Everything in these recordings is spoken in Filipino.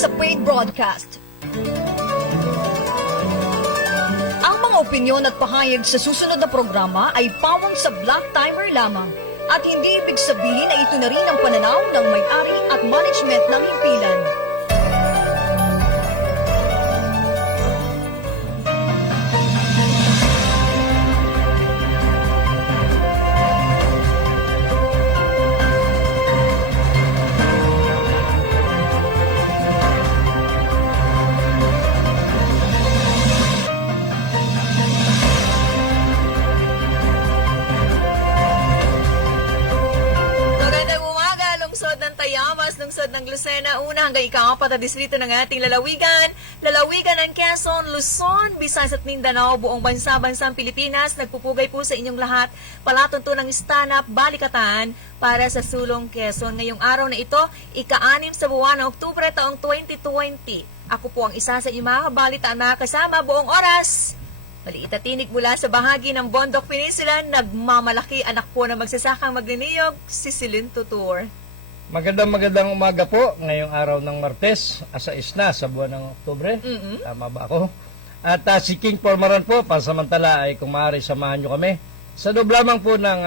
sa paid broadcast. Ang mga opinyon at pahayag sa susunod na programa ay pawang sa black timer lamang at hindi ibig sabihin na ito na rin ang pananaw ng may-ari at management ng himpilan. Lungsod ng Lucena, una hanggang ika-4 na distrito ng ating lalawigan, lalawigan ng Quezon, Luzon, Visayas at Mindanao, buong bansa-bansang Pilipinas, nagpupugay po sa inyong lahat, palatuntunang stand-up, balikatan para sa Sulong Quezon. Ngayong araw na ito, ika-6 sa buwan ng Oktubre taong 2020. Ako po ang isa sa inyong mga kabalitaan, mga kasama buong oras. Maliit at tinig mula sa bahagi ng Bondok Peninsula, nagmamalaki anak po na magsasakang magniniyog, si Celine Tutur. Magandang umaga po ngayong araw ng Martes, asa isna sa buwan ng Oktubre. Tama ba ako? At si King Formaran po, pansamantala ay kung maaari samahan nyo kami. Sa loob lamang po ng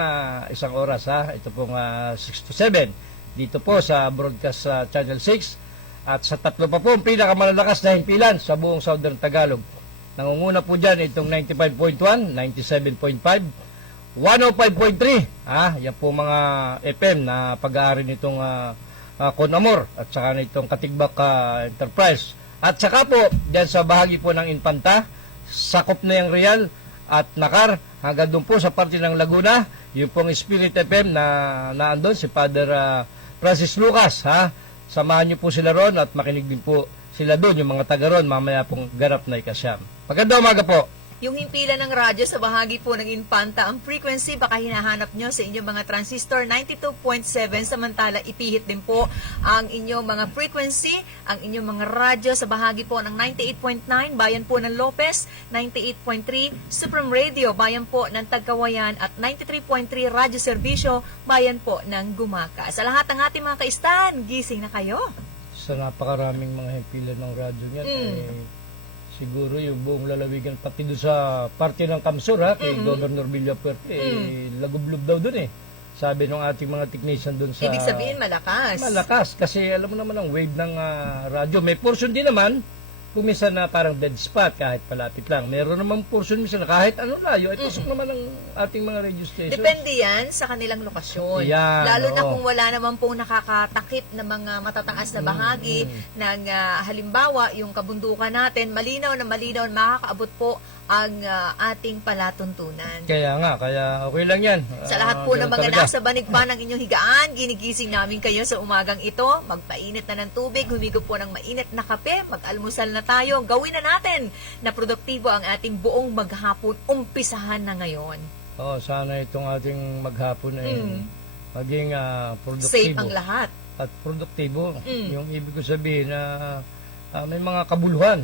isang oras, ito pong 6 to 7, dito po sa broadcast sa Channel 6. At sa tatlo pa po, ang pinakamalalakas na himpilan sa buong Southern Tagalog. Nangunguna po dyan itong 95.1, 97.5, 105.3, yan po mga FM na pag-aari nitong Conamor at saka nitong Katigbak Enterprise. At saka po, dyan sa bahagi po ng Infanta, sakop na yung Real at Nakar, hanggang doon po sa parte ng Laguna, yung pong Spirit FM na naandun, si Father Francis Lucas. Samahan niyo po sila ron at makinig din po sila doon, yung mga taga ron, mamaya pong ganap na ikasyam. Magandang umaga po. Yung himpilan ng radyo sa bahagi po ng Infanta, ang frequency baka hinahanap nyo sa inyong mga transistor 92.7, samantala ipihit din po ang inyong mga frequency, ang inyong mga radyo sa bahagi po ng 98.9, bayan po ng Lopez, 98.3, Supreme Radio, bayan po ng Tagkawayan, at 93.3 Radyo Serbisyo, bayan po ng Gumaca. Sa lahat ng ating mga kaistan, gising na kayo. Sa napakaraming mga himpilan ng radyo niyan, siguro yung buong lalawigan, pati doon sa parte ng Kamsur, kay Governor Villapuerte, lagublob daw doon Sabi ng ating mga technician doon sa... Ibig sabihin, malakas. Malakas, kasi alam mo naman ang wave ng radyo. May portion din naman, kung minsan na parang dead spot, kahit palapit lang. Meron naman portion minsan na kahit ano layo, ay tusok naman ang ating mga radio stations. Depende yan sa kanilang lokasyon. Yan, lalo na kung wala naman pong nakakatakip na mga matataas na bahagi ng halimbawa, yung kabundukan natin, malinaw na makakaabot po ang ating palatuntunan. Kaya nga, kaya okay lang yan. Sa lahat po ng mga talaga. nasa banig pa ng inyong higaan, ginigising namin kayo sa umagang ito. Magpainit na ng tubig, humigop po ng mainit na kape, mag-almusal na tayo. Gawin na natin na produktibo ang ating buong maghapon. Umpisahan na ngayon. Sana itong ating maghapon ay maging produktibo. Safe ang lahat. At produktibo. Yung ibig ko sabihin na may mga kabuluhan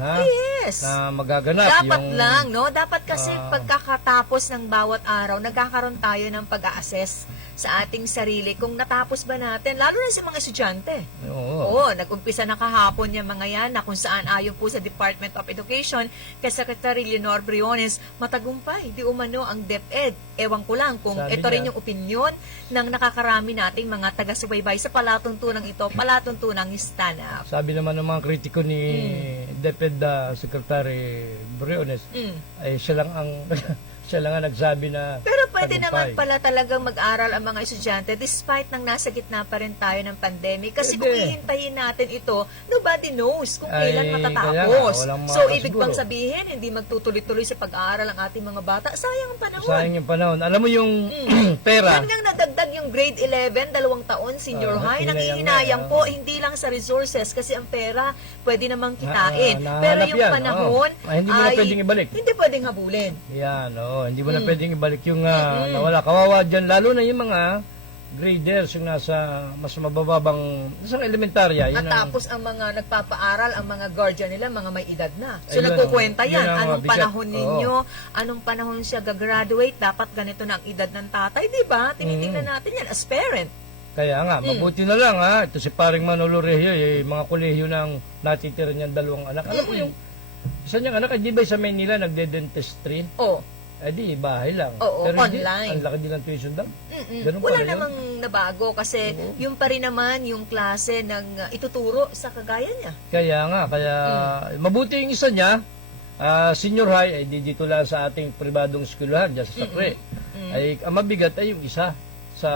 Yes. na magaganap. Dapat lang, no? Dapat kasi pagkakatapos ng bawat araw, nagkakaroon tayo ng pag-a-assess sa ating sarili kung natapos ba natin, lalo na sa mga estudyante. Oo, nag-umpisa na kahapon yung mga yan na kung saan ayon po sa Department of Education kay Secretary Leonor Briones, matagumpay, di umano ang DepEd. Ewan ko lang kung Sabi ito rin yung opinion ng nakakarami nating mga taga-subaybay sa palatuntunang ito, palatuntunang stand-up. Sabi naman ng mga kritiko ni DepEd Secretary Briones, ay siya lang ang nagsabi na Pero pwede tagumpay. naman pala talagang mag-aral ang mga estudyante despite nang nasa gitna pa rin tayo ng pandemic. Kasi kung hihintayin natin ito, nobody knows kung kailan matatapos. So, ibig bang sabihin, hindi magtutuloy-tuloy sa pag-aaral ang ating mga bata? Sayang ang panahon. Sayang yung panahon. Alam mo yung pera. Hanggang nadagdag yung grade 11, 2 taon, senior high, nangihinayang po, hindi lang sa resources kasi ang pera pwede namang kitain. Pero yung panahon hindi mo na pwedeng ibalik. Hindi pwedeng habulin. Yan, hindi mo na pwedeng ibalik yung nawala. Kawawa dyan, lalo na yung mga graders, yung nasa mas mabababang, nasa elementarya. At tapos ang mga nagpapaaral, ang mga guardian nila, mga may edad na. So Ayun, nagkukwenta yan. yun ang Anong mabigat. panahon ninyo, anong panahon siya gagraduate, dapat ganito na ang edad ng tatay, di ba? Tinitingnan natin yan as parent. Kaya nga, mabuti na lang ha. Ito si paring Manolo Rehio, mga kolehiyo ng natitira niyang dalawang anak. Alam mo yung isa niyang anak, di ba sa Maynila nagde-dentistry? Oh. Eh di, bahay lang. Oo, Pero hindi, online. ang laki din ng tuition daw. Ganun Wala pala yun. namang nabago kasi yung pa rin naman yung klase ng ituturo sa kagaya niya. Kaya nga, mabuti yung isa niya, senior high, ay dito lang sa ating pribadong eskwelahan, dyan sa Sacre. Ay, ang mabigat ay yung isa sa,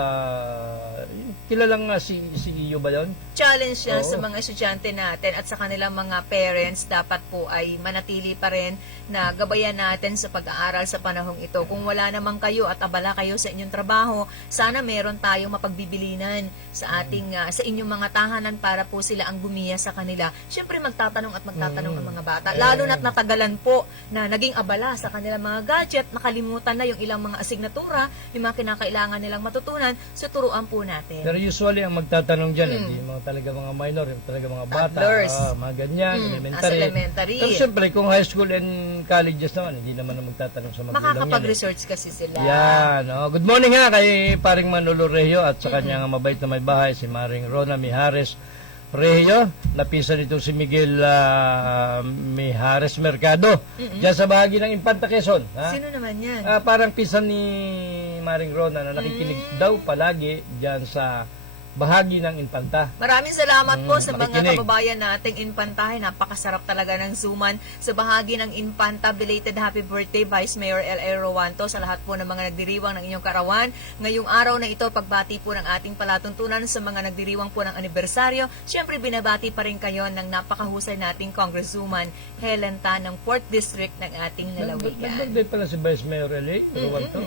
kilalang si Iyo ba yun? Challenge yan Oo. sa mga estudyante natin at sa kanilang mga parents, dapat po ay manatili pa rin na gabayan natin sa pag-aaral sa panahong ito. Kung wala naman kayo at abala kayo sa inyong trabaho, sana meron tayong mapagbibilinan sa ating sa inyong mga tahanan para po sila ang gumiya sa kanila. Siyempre magtatanong at magtatanong ang mga bata. Lalo na't natagalan po na naging abala sa kanilang mga gadget, nakalimutan na yung ilang mga asignatura, yung mga kinakailangan nilang matutunan, so turuan po natin. Pero usually, ang magtatanong dyan, hindi mga talaga mga minor, yung talaga mga bata, Toddlers. mga ganyan, elementary. Elementary. Pero siyempre, kung high school and colleges naman, hindi naman na magtatanong sa magulang yan. Makakapag-research kasi sila. Yan. Good morning ha kay paring Manolo Rehio at sa kanyang mabait na may bahay, si Maring Rona Mijares Rehio. Napisan itong si Miguel Mijares Mercado. Diyan sa bahagi ng Infanta Quezon. Ha? Sino naman yan? Parang pisan ni Maring Rona na nakikinig daw palagi diyan sa bahagi ng Infanta. Maraming salamat po sa mga makikinig. kababayan nating Infantahe. Napakasarap talaga ng Zuman sa bahagi ng Infanta. Belated happy birthday, Vice Mayor L.A. Rowanto, sa lahat po ng mga nagdiriwang ng inyong karawan. Ngayong araw na ito, pagbati po ng ating palatuntunan sa mga nagdiriwang po ng anibersaryo. Siyempre, binabati pa rin kayo ng napakahusay nating Congresswoman Helen Tan ng 4th District ng ating lalawigan. Nagdagday pala si Vice Mayor L.A. Rowanto.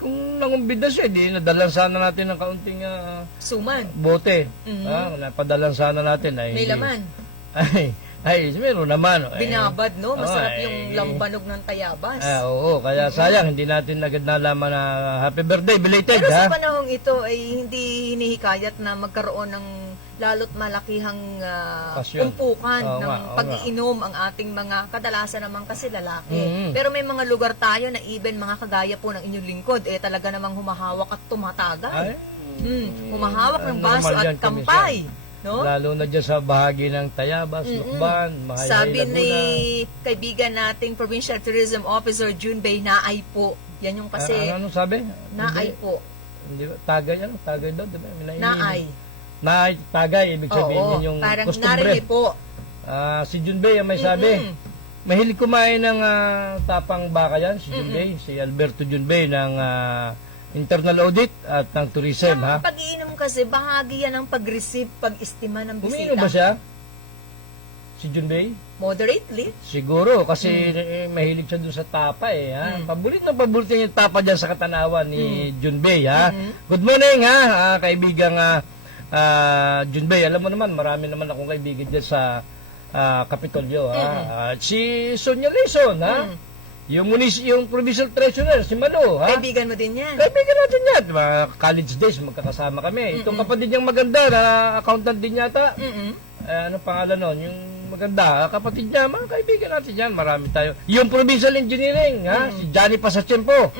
Kung nangumbida siya, di nadalan sana natin ng kaunting Suman. bote. Napadalan sana natin ay May hindi. laman. Ay, meron naman. Binabad, no? Masarap ay, yung lambanog ng tayabas. Oo, kaya sayang, hindi natin agad nalaman na happy birthday, belated, Pero ha? sa panahong ito ay hindi hinihikayat na magkaroon ng lalo't malakihang Pasyon. umpukan Oo ng nga, oo pag-iinom ang ating mga kadalasan naman kasi lalaki. Mhm. Pero may mga lugar tayo na even mga kagaya po ng inyong lingkod, talaga namang humahawak at tumatagal. Ay, Humahawak ng baso normal at yan, kampay. No? lalo na dyan sa bahagi ng Tayabas, Lukban, Mahayay, Sabi Laguna. ni kaibigan nating Provincial Tourism Officer June Bay, naay po. Yan yung kasi, ano sabi? naay po. Hindi ba? Tagay, Tagay daw, di ba? Naay. Naay, tagay, ibig sabihin Oo, yun yung parang costumbre. narinig po. Si Junbei ang may sabi. Mahilig kumain ng tapang baka yan, si Junbei, si Alberto Junbei ng internal audit at ng tourism, ha? Ang pag-iinom kasi, bahagi yan ng pag-receive, pag-estima ng bisita. Umiinom ba siya? Si Junbei? Moderately. Siguro, kasi mahilig siya dun sa tapa, ha? Paborit na paborit niya yung tapa dyan sa katanawan ni Junbei, ha? Good morning, ha? Kaibigang Junbei. Alam mo naman, marami naman akong kaibigan dyan sa Kapitolyo, ha? Si Sonia Leson, ha? Yung provincial treasurer, si Malo, ha? Kaibigan mo din yan. Kaibigan natin yan. Mga college days, magkakasama kami. Itong kapatid niyang maganda, na accountant din yata. Ano pangalan nun? Yung maganda, kapatid niya, mga kaibigan natin yan. Marami tayo. Yung provincial engineering, ha? Si Johnny Pasachempo.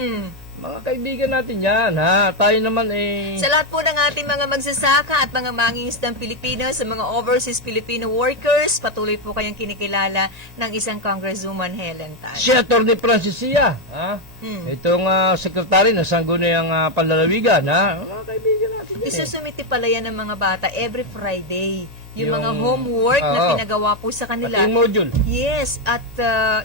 Mga kaibigan natin yan, ha? Tayo naman Sa lahat po ng ating mga magsasaka at mga mangingisdang Pilipino, sa mga overseas Filipino workers, patuloy po kayong kinikilala ng isang Congresswoman Helen Tan. si Atty. Francis Sia, ha? Itong sekretary ng Sangguniang Panlalawigan, ha? Mga kaibigan natin yan. Isusumiti pala yan ng mga bata every Friday. Yung mga Yung- homework na Oo. pinagawa po sa Pati kanila. yung module. Yes, at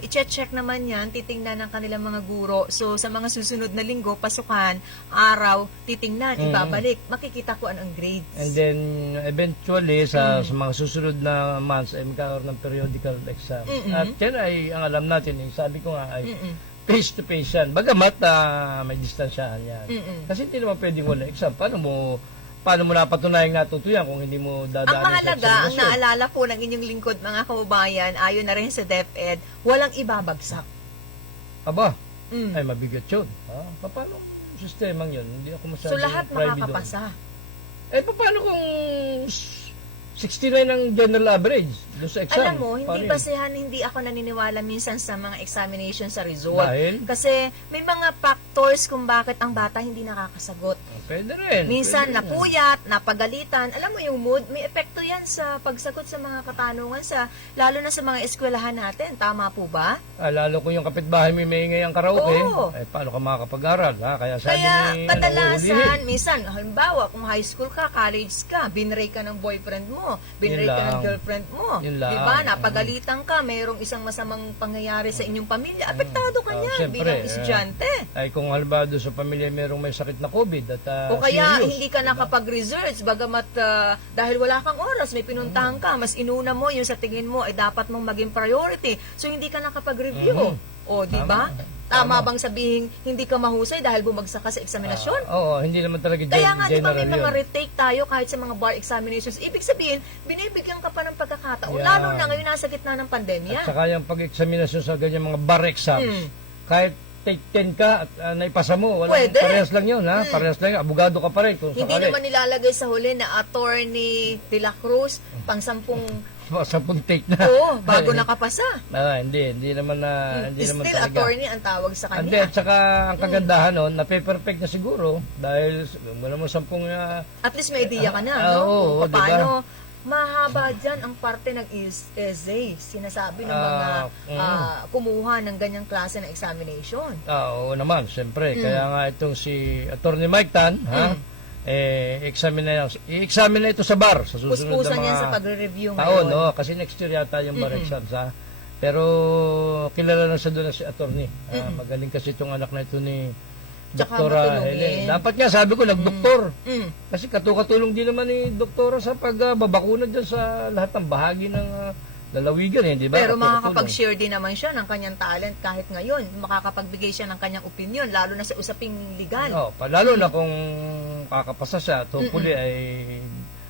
i-check naman yan, titingnan ng kanilang mga guro. So, sa mga susunod na linggo, pasukan, araw, titingnan, ibabalik. Makikita ko anong grades. And then, eventually, sa mga susunod na months, ay magkakaroon ng periodical exam. At yan ay, ang alam natin, sabi ko nga, ay face-to-face yan. Bagamat may distansyahan yan. Kasi hindi naman pwedeng wala exam. Paano mo napatunayang natuto yan kung hindi mo Ang dadaanin sa mahalaga, ang examinasyon? naalala po ng inyong lingkod, mga kababayan, ayon na rin sa DepEd, walang ibabagsak. Aba, ay mabigat yun. Paano yung sistemang yun? Hindi ako masyadong So, lahat privy doon. makakapasa. Paano kung 69 ang general average doon sa exam. Alam mo, hindi Paano yun? basehan, hindi ako naniniwala minsan sa mga examination sa result. Dahil? Kasi may mga factors kung bakit ang bata hindi nakakasagot. Pwede rin. Minsan pwede rin. napuyat, napagalitan. Alam mo yung mood, may epekto yan sa pagsagot sa mga katanungan, lalo na sa mga eskwelahan natin. Tama po ba? Lalo kung yung kapitbahay may maingay ang karaoke, Oo. paano ka makakapag-aral? Ha? Kaya sabi Kaya ni, kadalasan, minsan, halimbawa, kung high school ka, college ka, binray ka ng boyfriend mo, binray Yun ka ng lang. girlfriend mo. Yun lang. Diba? Napagalitan ka, mayroong isang masamang pangyayari sa inyong pamilya. Apektado ka niyan Siyempre, bilang estudyante. ay kung halimbawa doon sa pamilya mayroong may sakit na COVID at O kaya serious. hindi ka nakapag-research bagamat dahil wala kang oras, may pinuntahan ka, mas inuna mo yung sa tingin mo ay dapat mong maging priority. So hindi ka nakapag-review. O, di ba? Tama bang sabihin hindi ka mahusay dahil bumagsak ka sa eksaminasyon? Oo, hindi naman talaga Kaya nga, di ba general may mga yun. retake tayo kahit sa mga bar examinations. Ibig sabihin, binibigyan ka pa ng pagkakataon. Yeah. Lalo na ngayon nasa gitna ng pandemya. At saka yung pag-examinasyon sa ganyan mga bar exams, Mm. kahit take 10 ka at naipasa mo, Pwede. parehas lang yun, ha? Parehas lang yun. Abogado ka pa rin kung Hindi sakali. naman nilalagay sa huli na attorney de la Cruz, pang 10 Sa take na. Oo, bago nakapasa. Hindi naman na, hindi naman Still talaga. attorney ang tawag sa Hindi, kanya. at saka ang kagandahan nun, nape-perfect na siguro dahil wala mo 10 At least may idea ka na, no? oo, Kung diba? paano mahaba dyan ang parte ng essay. Sinasabi ng mga kumuha ng ganyang klase ng examination. Oo naman, siyempre. Mm. Kaya nga itong si Attorney Mike Tan, ha? I-examine na ito sa bar sa susunod Puspusan na yan mga sa pagre-review taon, ngayon. no? Kasi next year yata yung bar exams, ha? Pero kilala na siya doon na si Attorney. Magaling kasi itong anak na ito ni Tsaka Doktora matulungin. Helen. Dapat nga, sabi ko, nag-doktor. Mm. Kasi katulong din naman ni Doktora sa pagbabakuna dyan sa lahat ng bahagi ng lalawigan, di ba? Pero Katulong. makakapag-share din naman siya ng kanyang talent kahit ngayon. Makakapagbigay siya ng kanyang opinion, lalo na sa usaping legal. Lalo na kung kakapasa siya, hopefully ay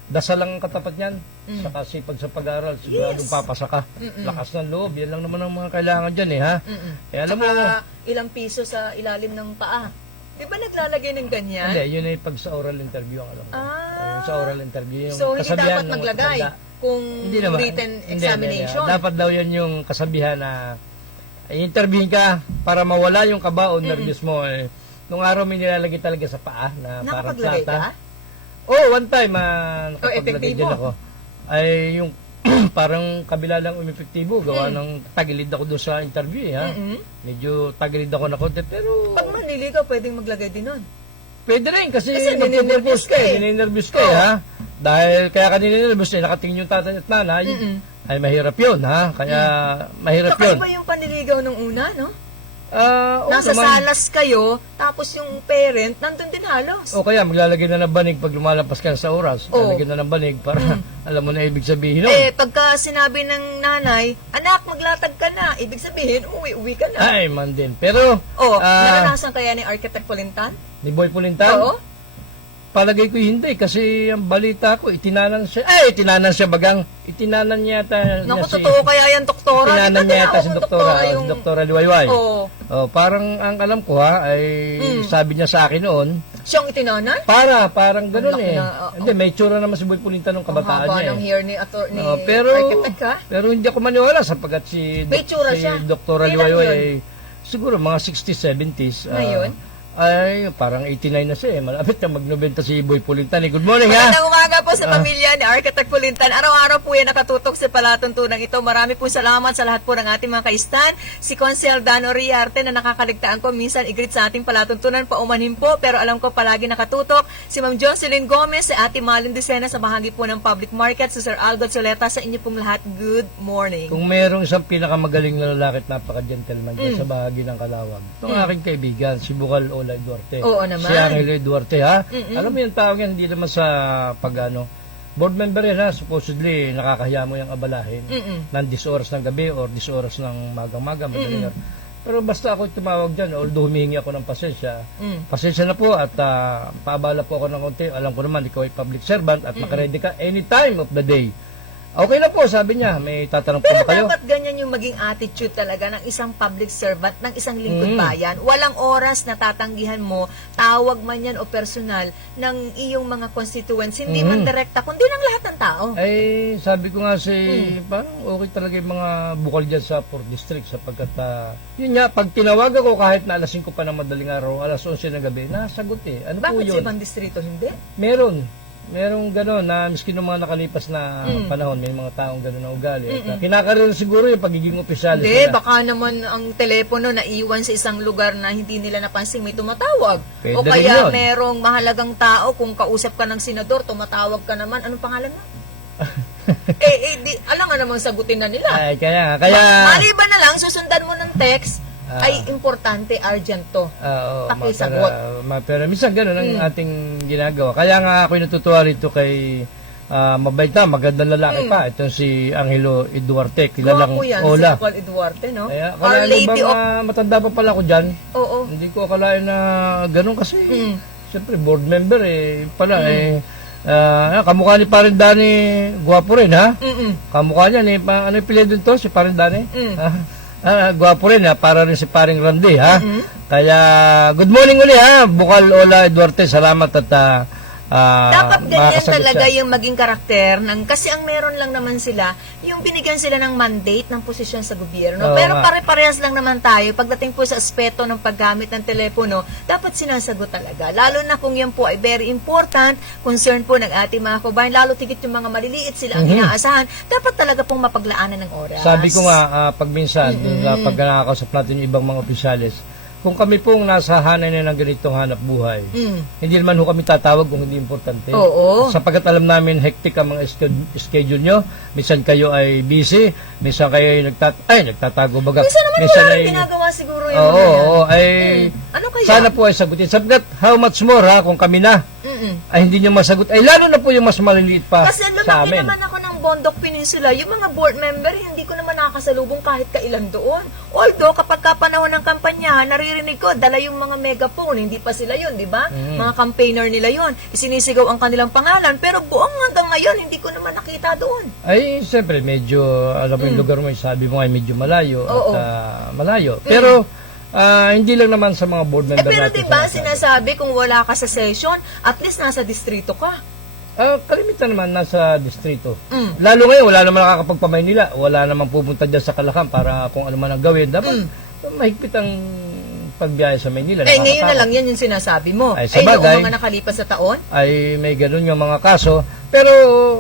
dasal lang ang katapat niyan. Saka sipag sa pag-aaral, siguradong papasa ka. Lakas ng loob, yan lang naman ang mga kailangan dyan, ha? Kaya alam mo, Tsaka ilang piso sa ilalim ng paa. Di ba naglalagay ng ganyan? hindi, yun ay pag sa oral interview ang alam ko. Yung sa oral interview, yung So, hindi kasabihan dapat ng maglagay matanda. kung Hindi naman. written Hindi, examination. hindi. Dapat daw yan yung kasabihan na interviewin ka para mawala yung kaba o nervous mo. Nung araw may nilalagay talaga sa paa na parang Nakapaglagay plata. ka? One time nakapaglagay epektibo? din ako. Ay yung parang kabila lang umepektibo. Gawa ng tagilid ako doon sa interview. Ha? Medyo tagilid ako na konti. Pero Pag manliligaw, pwedeng maglagay din nun. pwede rin kasi ninenervous ka eh. Ninenervous ka ha. Dahil kaya ka ninenervous nakatingin yung tatay at nanay. Ay mahirap yun ha. Kaya mahirap yun. Kakaiba yung panliligaw nung una, no? Oo Nasa naman. salas kayo, tapos yung parent, nandun din halos. O kaya maglalagay na ng banig pag lumalampas ka sa oras. Oo. Lalagay na ng banig para alam mo na ibig sabihin nun. Pagka sinabi ng nanay, anak, maglatag ka na. Ibig sabihin, uwi ka na. Ay, man din. Pero, Naranasan kaya ni Architect Polintan? ni Boy Pulintan, Oo. palagay ko hindi kasi ang balita ko, itinanan siya bagang, itinanan niya yata Naku, niya totoo kaya yan, doktora? itinanan Di ba niya yata si tinawag doktora, yung... si Doktora Liwayway. Oo. Parang ang alam ko ay sabi niya sa akin noon, Siyang itinanan? parang gano'n Ang laki eh. na, oo. Hindi, may tsura naman si Boy Pulintan ng Ang kabataan haba niya ng eh. hair ni Pero Architect, ha? pero hindi ako maniwala sapagkat si May tsura siya. Dr. Kailan Liwayway yun? ay siguro mga 60s, 70s. Ngayon? Ay, parang 89 na siya eh. Malapit na mag-90 si Boy Pulintan. Good morning ha! Magandang umaga po sa pamilya ni Architect Pulintan. Araw-araw po yan nakatutok sa palatuntunan ito. Marami po salamat sa lahat po ng ating mga kaistan. Si Consel Dano Riarte na nakakaligtaan ko minsan i-greet sa ating palatuntunan paumanhin po. Pero alam ko palagi nakatutok. Si Ma'am Jocelyn Gomez, si Ate Malin Decena sa bahagi po ng public market. Si Sir Algot Soleta sa inyo pong lahat. Good morning. Kung merong isang pinakamagaling na lalaki at napaka-gentleman dyan sa bahagi ng Kalawag, itong aking kaibigan, si Bukal Olay Duarte. Oo naman. Si Angel Duarte ha. Alam mo yung tawag yan, hindi naman sa board member yan ha. Supposedly, nakakahiya mo yung abalahin ng 10 oras ng gabi or 10 oras ng magang-maga. Pero basta ako tumawag dyan, although humingi ako ng pasensya, pasensya na po at paabala po ako ng konti. Alam ko naman, ikaw ay public servant at makaredy ka any time of the day. Okay lang po, sabi niya. May tatanong po Pero ba kayo? dapat ganyan yung maging attitude talaga ng isang public servant, ng isang lingkod bayan. Walang oras na tatanggihan mo, tawag man yan o personal, ng iyong mga constituents, hindi man direkta, kundi ng lahat ng tao. Ay, sabi ko nga parang okay talaga yung mga bukal dyan sa 4th District sapagkat, yun nga, pag tinawag ako kahit na alas 5 pa ng madaling araw, alas 11 ng gabi, nasagot eh. Ano po Bakit sa yun? ibang distrito hindi? Merong gano'n na miski ng mga nakalipas na panahon, may mga taong gano'n na ugali. At kinakaril siguro yung pagiging opisyalis Hindi, nila. baka naman ang telepono na iwan sa isang lugar na hindi nila napansin may tumatawag. Pwede O rin kaya yun. merong mahalagang tao, kung kausap ka ng senador, tumatawag ka naman, anong pangalan mo? Alam nga naman sagutin na nila. Ay, kaya, Maliban na lang, susundan mo ng text, ay importante, urgent to. oo, Pakisagot. pero minsan gano'n ang ating ginagawa. Kaya nga ako'y natutuwa rito kay mabait na, magandang lalaki pa. Itong si Angelo Eduarte, kilalang Gwapo yan, Ola. si Nicole Eduarte, no? Kaya Our Lady of... matanda pa pala ako dyan. Oo. Hindi ko akalain na gano'n kasi. Siyempre, board member pala kamukha ni Parin Dani, gwapo rin ha? Kamukha niya ni, ano yung pilid to, si Parin Dani? Gwapo rin ha, para rin si Paring Randy ha? Kaya, good morning uli ha, Bukal Ola Eduarte, salamat at Dapat ganyan makakasagot talaga siya. yung maging karakter ng, kasi ang meron lang naman sila, yung binigyan sila ng mandate ng posisyon sa gobyerno. Oo Pero nga. pare-parehas lang naman tayo, pagdating po sa aspeto ng paggamit ng telepono, dapat sinasagot talaga. Lalo na kung yan po ay very important, concern po ng ating mga kabayan, lalo tigit yung mga maliliit sila ang inaasahan, dapat talaga pong mapaglaanan ng oras. Sabi ko nga, pag minsan, pag nakakausap natin yung ibang mga opisyalis, kung kami pong nasa hanay na ng ganitong hanap buhay, hindi naman ho kami tatawag kung hindi importante. Oo. Sapagkat alam namin hectic ang mga schedule nyo. Minsan kayo ay busy, minsan kayo ay nagtatago baga. Minsan naman wala rin ginagawa siguro yung mga yan. ay Ano kaya? sana po ay sagutin. Sapagkat how much more ha, kung kami na ay hindi nyo masagot, ay lalo na po yung mas maliliit pa Kasi sa lumaki amin. naman ako ng Bondok Peninsula, yung mga board member, hindi ko naman nakakasalubong kahit kailan doon. Although, kapag kapanahon ng kampanyahan, naririnig ko, dala yung mga megaphone, hindi pa sila yun, di ba? Mga campaigner nila yun, isinisigaw ang kanilang pangalan, pero buong hanggang ngayon, hindi ko naman nakita doon. Ay, siyempre, medyo, alam mo yung lugar mo, sabi mo ay medyo malayo. Oo. At malayo. Pero, hindi lang naman sa mga board member Pero natin. di ba sinasabi, kung wala ka sa session, at least nasa distrito ka. Kalimitan naman nasa distrito. Lalo ngayon, wala naman nakakapagpa-Maynila. Wala naman pupunta dyan sa Kalakam para kung ano man ang gawin. Dapat mahigpit ang pagbiyahe sa Maynila. Ngayon na lang yan yung sinasabi mo. Ay, sa bagay, noong mga nakalipas na taon? ay may ganun yung mga kaso. Pero,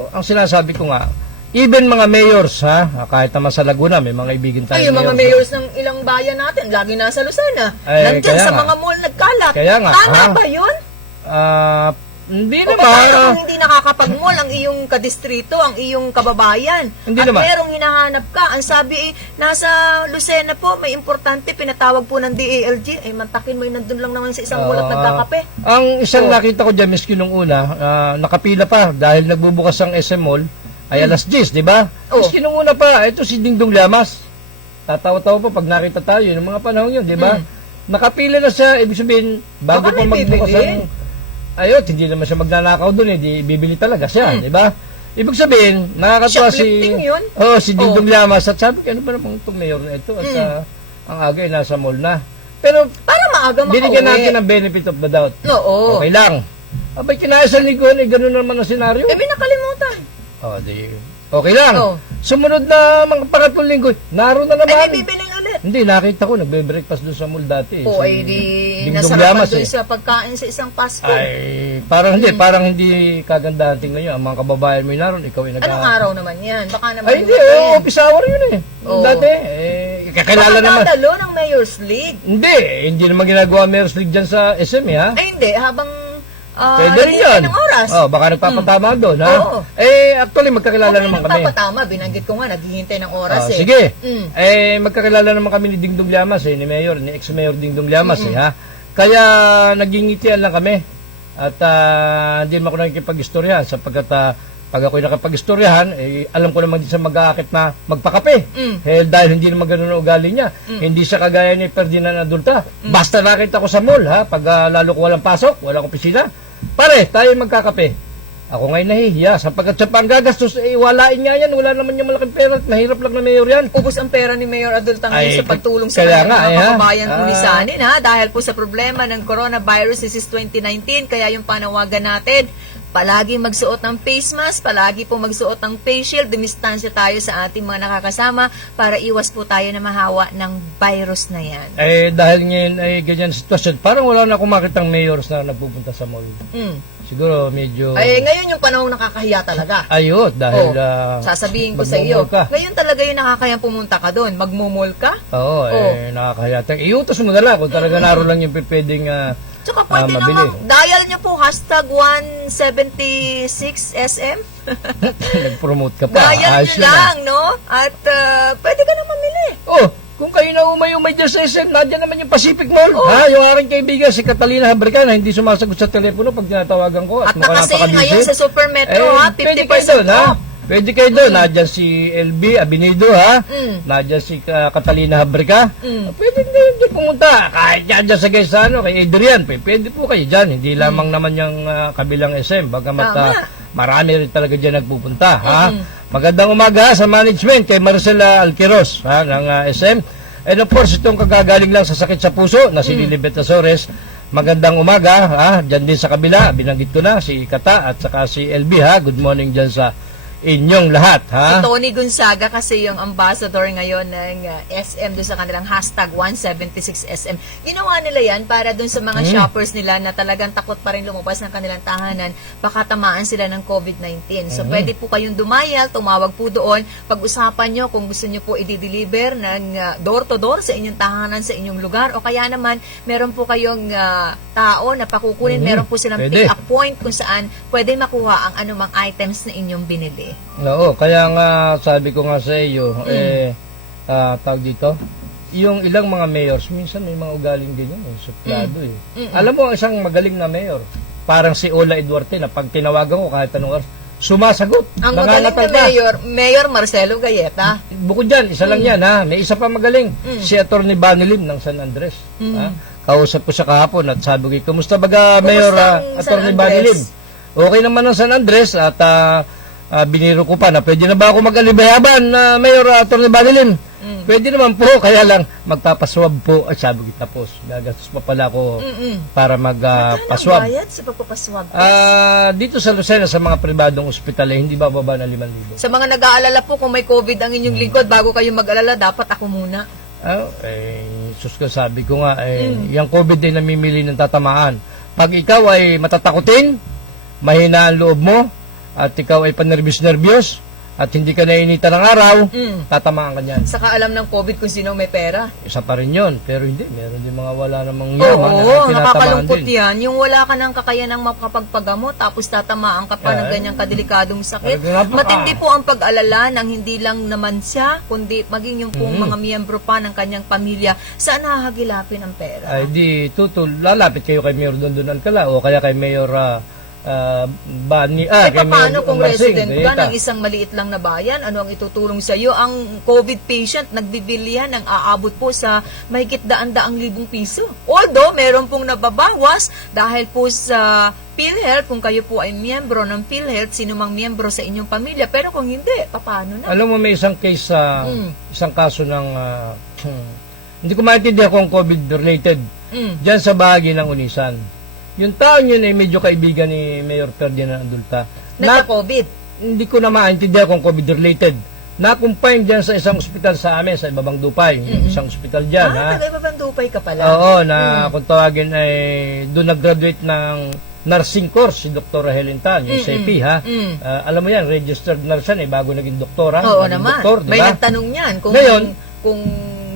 ang sinasabi ko nga, even mga mayors, kahit naman sa Laguna, may mga ibigan tayo. Ay, yung mga mayors ng ilang bayan natin, lagi nasa Lucena. Ay, Nandyan kaya sa nga. mga mall nagkalat. Kaya nga, Tama ba yun? Hindi O naman. paano kung hindi nakakapag-mall ang iyong kadistrito, ang iyong kababayan? Hindi at naman. merong hinahanap ka. Ang sabi nasa Lucena po, may importante, pinatawag po ng DALG. Ay, mantakin mo yung nandun lang naman sa isang mall at nagkakape. Ang isang nakita ko dyan, miski nung una, nakapila pa dahil nagbubukas ang SM Mall, ay alas 10, di ba? Oh. Miski nung una pa, ito si Dingdong Llamas. Tatawa-tawa pa pag nakita tayo, yung mga panahon yun, di ba? Nakapila na siya, ibig sabihin, bago Baka pa may magbukas bibili. ang... Ayot, hindi naman siya magnanakaw doon, di bibili talaga siya, di ba? Ibig sabihin, nakakatuwa Shoplifting yun? si Dingdong Llamas, at sabi ko, ano ba namang itong mayor na ito? At ang aga ay nasa mall na. Pero, Para maaga makauwi. binigyan natin ng benefit of the doubt. Oo. Okay lang. Abay, kinayas ni Gwen, ganun naman ang senaryo. Eh, may nakalimutan. Okay lang. Oh. Sumunod na mga pangatlong linggo, naroon na Ay, naman. may bibiling ulit. Hindi, nakita ko, nagbe-breakfast doon sa mall dati. O, ay di nasarapan doon sa pagkain sa isang Pasko. Ay, parang hindi kagandahan tingnan nyo. Ang mga kababayan mo yun naroon, ikaw ay Anong araw naman yan? Baka naman Ay, hindi, office hour yun eh. Oo. Dati, kakilala naman. Nakadalo ng Mayor's League. Hindi naman ginagawa Mayor's League dyan sa SM ha. Ay, hindi. Habang Pwede rin naghihintay yan. ng oras. Baka nagpapatama doon, ha? Oo. Actually, magkakilala naman kami. Nagpapatama, binanggit ko nga, naghihintay ng oras eh. Sige. Mm. Magkakilala naman kami ni Dingdong Llamas, ni Mayor, ni ex-Mayor Dingdong Llamas, ha? Kaya, nagingitian lang kami. At hindi naman ako nakikipag-istoryahan sapagkat pag ako'y nakapag-istoryahan, alam ko naman din sa mag-aakit na magpakape. Dahil hindi naman ganun ang ugali niya. Hindi siya kagaya ni Ferdinand Adulta. Basta nakita ko sa mall, ha? Pag lalo ko walang pasok, walang opisina, pare, tayo magkakape. Ako ngayon nahihiya. Sapagkat sa panggagastos, walain nga yan. Wala naman yung malaking pera. Mahirap lang na mayor yan. Ubus ang pera ni Mayor Adulta ngayon Ay, sa pagtulong sa kaya kanyang nga, mga ha? kababayan ulisanin, ha? Dahil po sa problema ng coronavirus disease 2019, kaya yung panawagan natin, palagi magsuot ng face mask, palagi po magsuot ng face shield, dumistansya tayo sa ating mga nakakasama para iwas po tayo na mahawa ng virus na yan. Dahil ngayon ay ganyan sitwasyon, parang wala na akong makitang mayors na nagpupunta sa mall. Siguro medyo... Ngayon yung panahon nakakahiya talaga. Ayun, dahil... Sasabihin ko sa iyo, magmumol ka. ngayon talaga yung nakakayang pumunta ka doon. Magmumol ka? Oo, nakakahiya. Iutos mo na lang kung talaga naroon lang yung pwedeng... Tsaka pwede mabili. naman, dial niyo po, hashtag 176SM. Nag-promote ka pa. Dial Ayos niyo yun, lang, no? At pwede ka na mamili. Kung kayo na umay dyan sa SM, nadyan naman yung Pacific Mall. Yung aking kaibigan, si Catalina Habrica, na hindi sumasagot sa telepono pag tinatawagan ko. At mukhang nakasale napaka-busy. ngayon sa Super Metro, ha? 50% Pwede kayo doon, ha? off. Pwede kayo doon. Nadyan si LB Abinido, ha? Nadyan si Catalina Habrica. Pwede din pumunta. Kahit dyan sa Gaisano, kay Adrian. Pwede po kayo dyan. Hindi lamang naman yung kabilang SM. Bagamat marami rin talaga dyan nagpupunta, ha? Magandang umaga sa management kay Marcela Alquiros, ha, ng SM. And of course, itong kagagaling lang sa sakit sa puso na si Lilibet Azores. Magandang umaga, ha? Dyan din sa kabila, binanggit ko na si Kata at saka si LB, ha? Good morning dyan sa inyong lahat, ha? Si Tony Gonzaga kasi yung ambassador ngayon ng SM doon sa kanilang hashtag 176SM. Ginawa nila yan para doon sa mga shoppers nila na talagang takot pa rin lumabas ng kanilang tahanan, baka tamaan sila ng COVID-19. So pwede po kayong dumayal, tumawag po doon, pag-usapan nyo kung gusto nyo po i-deliver ng door-to-door sa inyong tahanan, sa inyong lugar, o kaya naman meron po kayong tao na pakukunin, meron po silang Pwede. pick-up point kung saan pwede makuha ang anumang items na inyong binili. Oo, kaya nga sabi ko nga sa iyo, tawag dito, yung ilang mga mayors, minsan may mga ugaling ganyan, suplado Alam mo, isang magaling na mayor, parang si Ola Eduarte na pag tinawagan ko kahit anong oras, sumasagot. Ang magaling na Mayor Marcelo Galleta. Bukod dyan, isa lang yan, ha? May isa pa magaling, si Atty. Banilim ng San Andres. Ha? Kausap ko siya kahapon at sabi ko, kumusta baga Mayor ang San Atty. Andres? Banilim? Okay naman ang San Andres at biniro ko pa na pwede na ba ako mag-alibayaban na Mayor Atty. Banilim? Pwede naman po, kaya lang magpapaswab po. Ay, sabi ko, tapos gagastos pa pala ako para magpaswab. Bayad sa pagpapaswab. Dito sa Lucena, sa mga pribadong ospital, hindi bababa na 5,000. Sa mga nag-aalala po kung may COVID ang inyong lingkod, bago kayo mag-alala, dapat ako muna. Sus ko, sabi ko nga, yung COVID ay namimili ng tatamaan. Pag ikaw ay matatakutin, mahina ang loob mo, at ikaw ay panervyos-nervyos, at hindi ka nainita ng araw, tatamaan ka niyan. Saka alam ng COVID kung sino may pera. Isa pa rin yun, pero hindi. Meron din mga wala namang yaman na Oo, tinatamaan nakakalungkot din. yan. Yung wala ka ng kakayanang makapagpagamot, tapos tatamaan ka pa ng ganyang kadelikadong sakit. Matindi po ang pag-alala ng hindi lang naman siya, kundi maging yung pong mga miyembro pa ng kanyang pamilya. Saan hahagilapin ang pera? Ay di, lalapit kayo kay Mayor Dondon Alcala o kaya kay Mayor Bani, kay Paano kung Marsing, resident ka Gayeta. ng isang maliit lang na bayan? Ano ang itutulong sa iyo? Ang COVID patient, nagbibilihan ng aabot po sa mahigit daan-daang libong piso. Although, meron pong nababawas dahil po sa PhilHealth, kung kayo po ay miyembro ng PhilHealth, sino mang miyembro sa inyong pamilya. Pero kung hindi, paano na? Alam mo, may isang case isang kaso ng hindi ko maintindihan kung COVID-related dyan sa bahagi ng Unisan. Yung taon yun ay medyo kaibigan ni Mayor Ferdinand Adulta. Nagka-COVID. Hindi ko na maintindihan kung COVID-related. Na-confine dyan sa isang ospital sa amin, sa Ibabang Dupay. Isang ospital dyan, ha? Taga-Ibabang Dupay ka pala. Oo, na kung tawagin ay doon nag-graduate ng nursing course si Dr. Helen Tan, yung CP, ha? Alam mo yan, registered nurse yan, bago naging doktora. Oo naging naman. doktor, May diba? nagtanong yan kung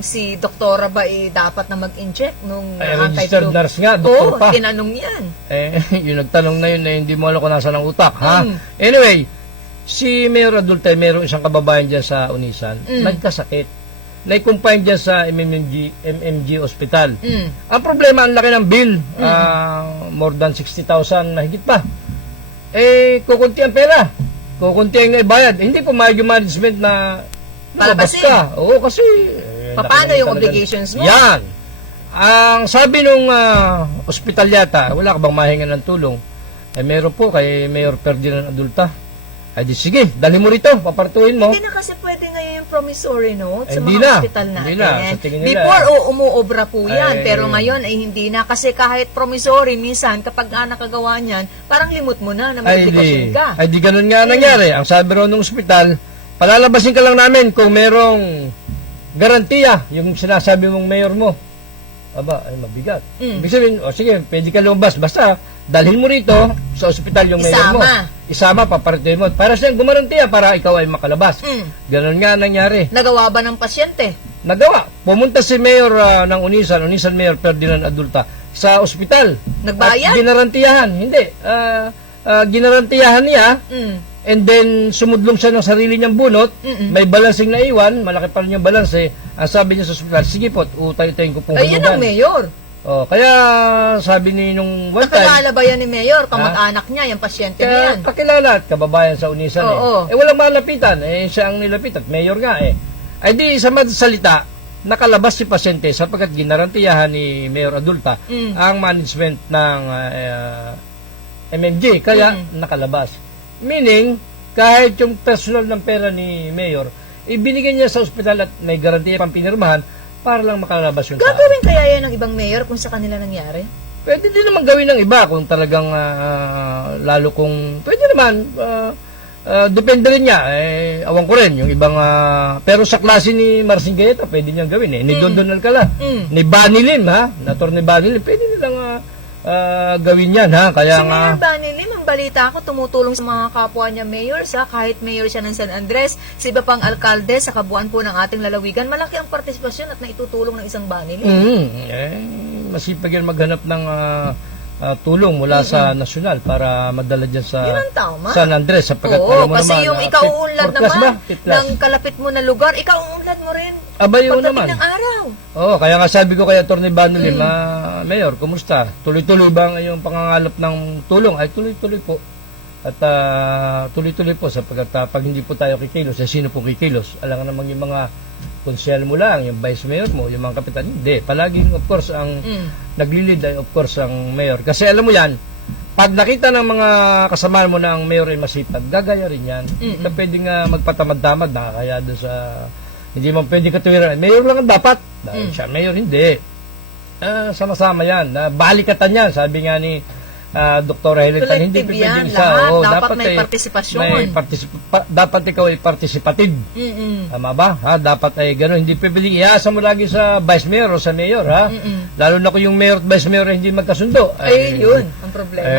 si doktora ba dapat na mag-inject nung registered nurse nga, doktor pa. Oo, tinanong yan. Yung nagtanong na yun, hindi mo alam kung nasa ng utak, ha? Anyway, si Mayor Adulta, mayroong isang kababayan dyan sa Unisan, nagkasakit. Na-confine dyan sa MMG Hospital. Ang problema, ang laki ng bill, more than 60,000 na higit pa. Kukunti ang pera. Kukunti ang ibayad. Hindi pumayag yung management na lumabas Palabasin. ka. Oo, kasi Paano yung obligations mo? Yan. Ang sabi nung ospital yata, wala ka bang mahinga ng tulong? meron po kay Mayor Ferdinand Adulta. Ay di sige, dali mo rito, papartuhin mo. Hindi na kasi pwede ngayon yung promissory note sa Hindi mga na. hospital natin. Hindi na. Sa tingin nila, Before, umuobra po yan. ay, Pero ngayon ay hindi na. Kasi kahit promissory, minsan, kapag nakagawa niyan, parang limot mo na may edukasyon ka. Ay di ganun nga nangyari. Ang sabi raw ng ospital, palalabasin ka lang namin kung merong garantiya yung sinasabi mong mayor mo. Aba, ay mabigat. Ibig sabihin, sige, pwede ka lumabas. Basta, dalhin mo rito sa ospital yung mayor mo. Isama, paparituhin mo. Para siyang gumarantiya para ikaw ay makalabas. Ganon nga nangyari. Nagawa ba ng pasyente? Nagawa. Pumunta si Mayor ng Unisan Mayor Ferdinand Adulta sa ospital. Nagbayad? At ginarantiyahan. Hindi. Ginarantiyahan niya. And then, sumudlong siya ng sarili niyang bunot. May balancing na iwan. Malaki pa rin yung balance. Ang sabi niya sa ospital, sige po, utay-utayin ko pong Ayun ang mayor. Kaya sabi ni nung one time, Nakilala ba yan ni mayor? Kamag-anak niya, yung pasyente na yan. kakilala at kababayan sa Unisan Oo. walang malapitan. Siya ang nilapitan. Mayor nga Ay di, sa salita, nakalabas si pasyente sapagkat ginarantiyahan ni Mayor Adulta ang management ng MMG. Kaya nakalabas. Meaning, kahit yung personal ng pera ni Mayor, ibinigay niya sa ospital at may garantiya pang pinirmahan para lang makalabas yung tao. Gagawin kaya yan ng ibang mayor kung sa kanila nangyari? Pwede din naman gawin ng iba kung talagang lalo kung pwede naman depende rin niya awan ko rin yung ibang pero sa klase ni Marcin Gaeta pwede niyang gawin ni Don Alcala ni Bunny Lim na Atty. Bunny Lim pwede nilang gawin yan kaya Si Mayor Bunny Lim, ang balita ko, tumutulong sa mga kapwa niya mayor kahit mayor siya ng San Andres, sa iba pang alkalde sa kabuuan po ng ating lalawigan. Malaki ang partisipasyon at naitutulong ng isang Bunny Lim. Masipag yan maghanap ng tulong mula sa nasyonal para madala dyan sa Yun ang tama. San Andres sapagkat Oo, alam mo kasi naman, yung ikaw uunlad fourth class naman ba? Fifth class? ng kalapit mo na lugar, ikaw uunlad mo rin. Abay yun Pagdating naman. ng araw. Kaya nga sabi ko kay Atty. Bunny Lim, Mayor, kumusta? Tuloy-tuloy ba ang iyong pangangalap ng tulong? Ay, tuloy-tuloy po. At tuloy-tuloy po sapagkat pag hindi po tayo kikilos, sino po kikilos? Alam nga naman yung mga konsyel mo lang, yung vice mayor mo, yung mga kapitan. Hindi. Palaging, of course, ang naglilid ay, of course, ang mayor. Kasi alam mo yan, pag nakita ng mga kasama mo na ang mayor ay masipag, gagaya rin yan. Hindi ka pwedeng magpatamad-tamad, kaya doon sa... Hindi mo pwedeng katuwiran. Mayor lang ang dapat. Dahil siya, mayor, hindi. Sama-sama yan. Balikatan yan. Sabi nga ni Dr. Helitan, hindi Collective yan, pwedeng isa. lahat. Dapat may partisipasyon. Dapat ikaw ay participative. Tama ba? Dapat ay gano'n. Hindi pwedeng iasa mo lagi sa vice mayor o sa mayor. Lalo na kung yung mayor at vice mayor ay hindi magkasundo. Yun ang problema.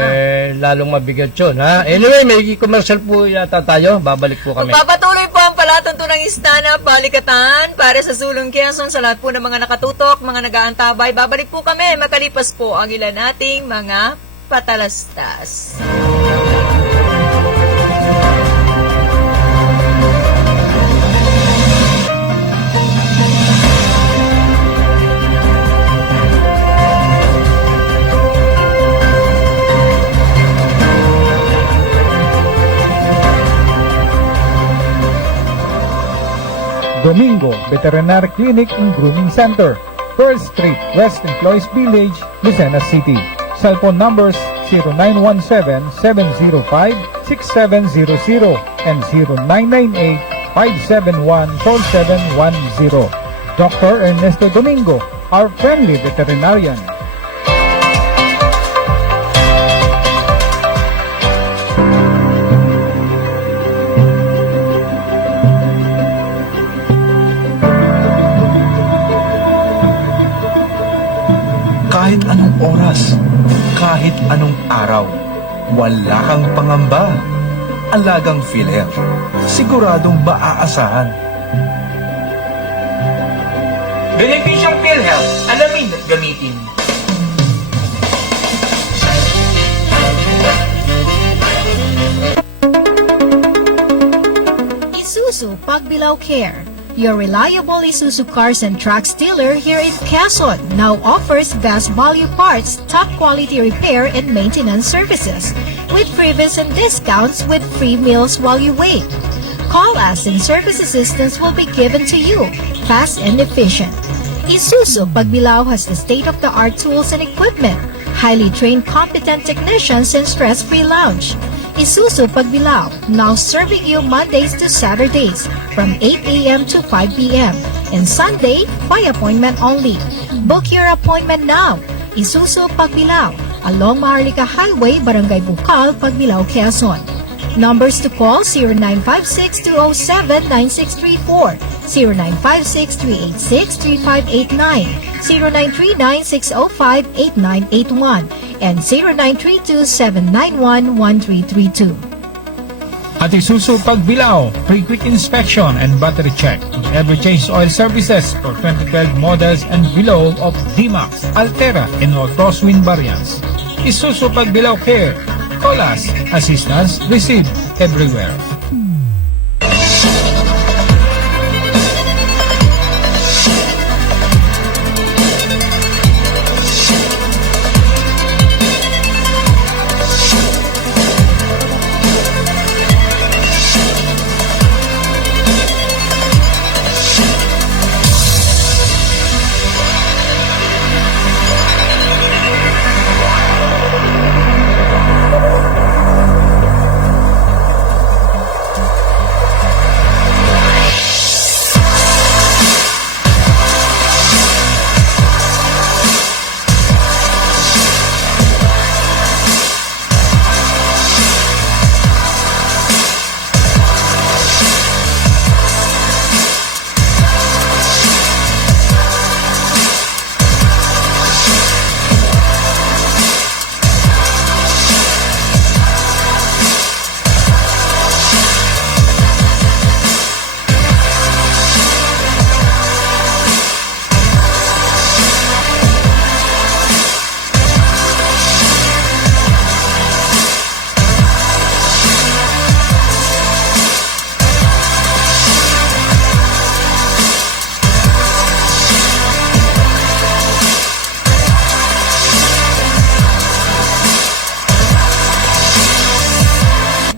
Lalong mabigat yun. Anyway, may commercial po yata tayo. Babalik po kami. Magpapatuloy po ang palatuntunang istana, balikatan, para sa Sulong Quezon, sa lahat po ng mga nakatutok, mga nag-aantabay. Babalik po kami, makalipas po ang ilan nating mga patalastas. Domingo Veterinary Clinic and Grooming Center, 1st Street, West Employees Village, Lucena City. Cell phone numbers 0917-705-6700 and 0998-571-4710. Dr. Ernesto Domingo, our friendly veterinarian. Kahit anong oras, kahit anong araw, wala kang pangamba. Alagang PhilHealth, siguradong maaasahan. Benepisyong PhilHealth, alamin at gamitin. Isuzu Pagbilao Care, your reliable Isuzu cars and trucks dealer here in Quezon, now offers best value parts, top quality repair and maintenance services, with freebies and discounts with free meals while you wait. Call us and service assistance will be given to you, fast and efficient. Isuzu Pagbilao has the state-of-the-art tools and equipment, highly trained competent technicians and stress-free lounge. Isuzu Pagbilao, now serving you Mondays to Saturdays from 8 a.m. to 5 p.m. and Sunday by appointment only. Book your appointment now. Isuzu Pagbilao, along Maharlika Highway, Barangay Bukal, Pagbilao, Quezon. Numbers to call 0956-207-9634, 0956-386-3589, 0939-605-8981, and 0932-791-1332. At Isuzu Pagbilao, free quick inspection and battery check on every change oil services for 2012 models and below of D-Max, Altera, and all crosswind variants. Isuzu Pagbilao Care. Call us. Assistance received everywhere.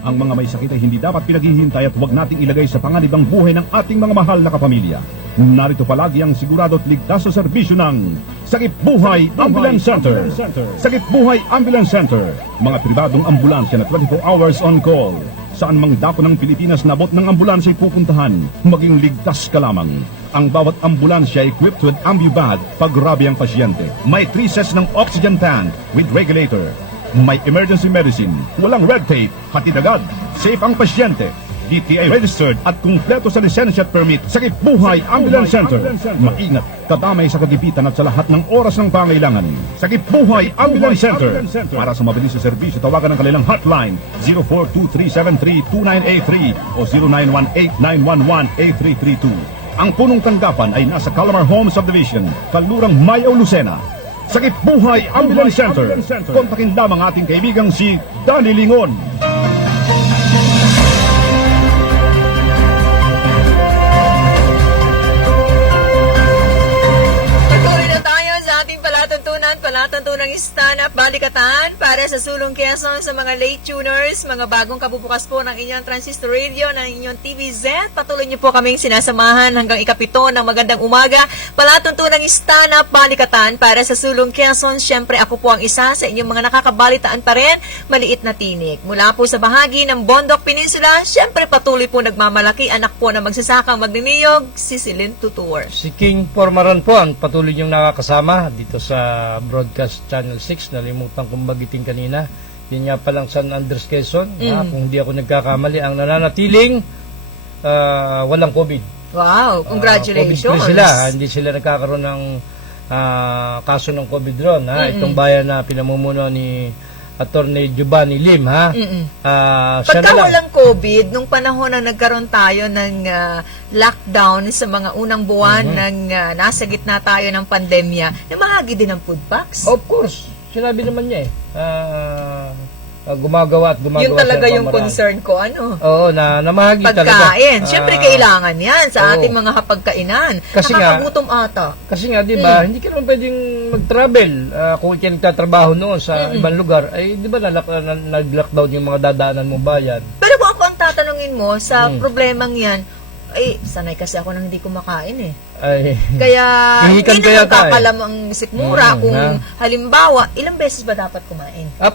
Ang mga may sakit ay hindi dapat pinaghihintay at huwag nating ilagay sa panganibang buhay ng ating mga mahal na kapamilya. Narito palagi ang sigurado at ligtas sa serbisyo ng Sakip Buhay Ambulance Center. Sakip Buhay Ambulance Center, mga pribadong ambulansya na 24 hours on call. Saan mang dako ng Pilipinas nabot ng ambulansya ay pupuntahan, maging ligtas ka lamang. Ang bawat ambulansya ay equipped with AmbuBad pag grabe ang pasyente. May 3 sets ng oxygen tank with regulator. May emergency medicine, walang red tape, hatid agad, safe ang pasyente. DTI registered at kumpleto sa lisensya at permit. Sakip Buhay Ambulance Center. Maingat, kadamay sa kagipitan at sa lahat ng oras ng pangailangan. Sakip Buhay Ambulance Center. Para sa mabilis na serbisyo, tawagan ang kanilang hotline 0423732983 o 0918-911-8332. Ang punong tanggapan ay nasa Calamar Home Subdivision, Kalurang Mayaw, Lucena. Sakip Buhay Ambulance Center. Kontakin lamang ating kaibigang si Danny Lingon. Patuloy na tayo sa ating palatuntunang stand-up balikatan para sa Sulong Quezon sa mga late tuners, mga bagong kabubukas po ng inyong transistor radio, ng inyong TVZ. Patuloy niyo po kaming sinasamahan hanggang ikapito ng magandang umaga. Palatuntunang stand-up balikatan para sa Sulong Quezon. Siyempre ako po ang isa sa inyong mga nakakabalitaan pa rin, maliit na tinik. Mula po sa bahagi ng Bondok Peninsula, siyempre patuloy po nagmamalaki, anak po na magsasakang magniniyog, si Celine Tutuor. Si King Formaran po ang patuloy niyong nakakasama dito sa Broadcast Channel 6. Nalimutan kong bagitin kanina. Yun nga palang San Andres, Quezon. Kung hindi ako nagkakamali, ang nananatiling walang COVID. Wow, congratulations. COVID-free sila. Hindi sila nagkakaroon ng kaso ng COVID ron. Itong bayan na pinamumuno ni Attorney Giovanni Lim. Siya Pagka na lang. walang COVID, nung panahon na nagkaroon tayo ng lockdown sa mga unang buwan ng nasa gitna tayo ng pandemya, namahagi din ng food packs? Of course. Sinabi naman niya gumagawa at gumagawa. Yun talaga sa yung pamaraan. concern ko, ano? Oo, namahagi talaga. Pagkain. Siyempre, kailangan yan sa oo. ating mga hapagkainan. Kasi nga- Nakakagutom ata. Kasi nga, di ba, hindi ka naman pwedeng mag-travel. Kung ikaw nagtatrabaho noon sa ibang lugar, ay di ba nag-lockdown yung mga dadaanan mong bayan? Pero kung ako ang tatanungin mo sa problemang yan, Ay, sanay kasi ako nang hindi kumakain eh. Ay, Kaya, Hihikan hindi ka naman yata eh. kakalam ang sikmura kung ha? halimbawa, ilang beses ba dapat kumain? 4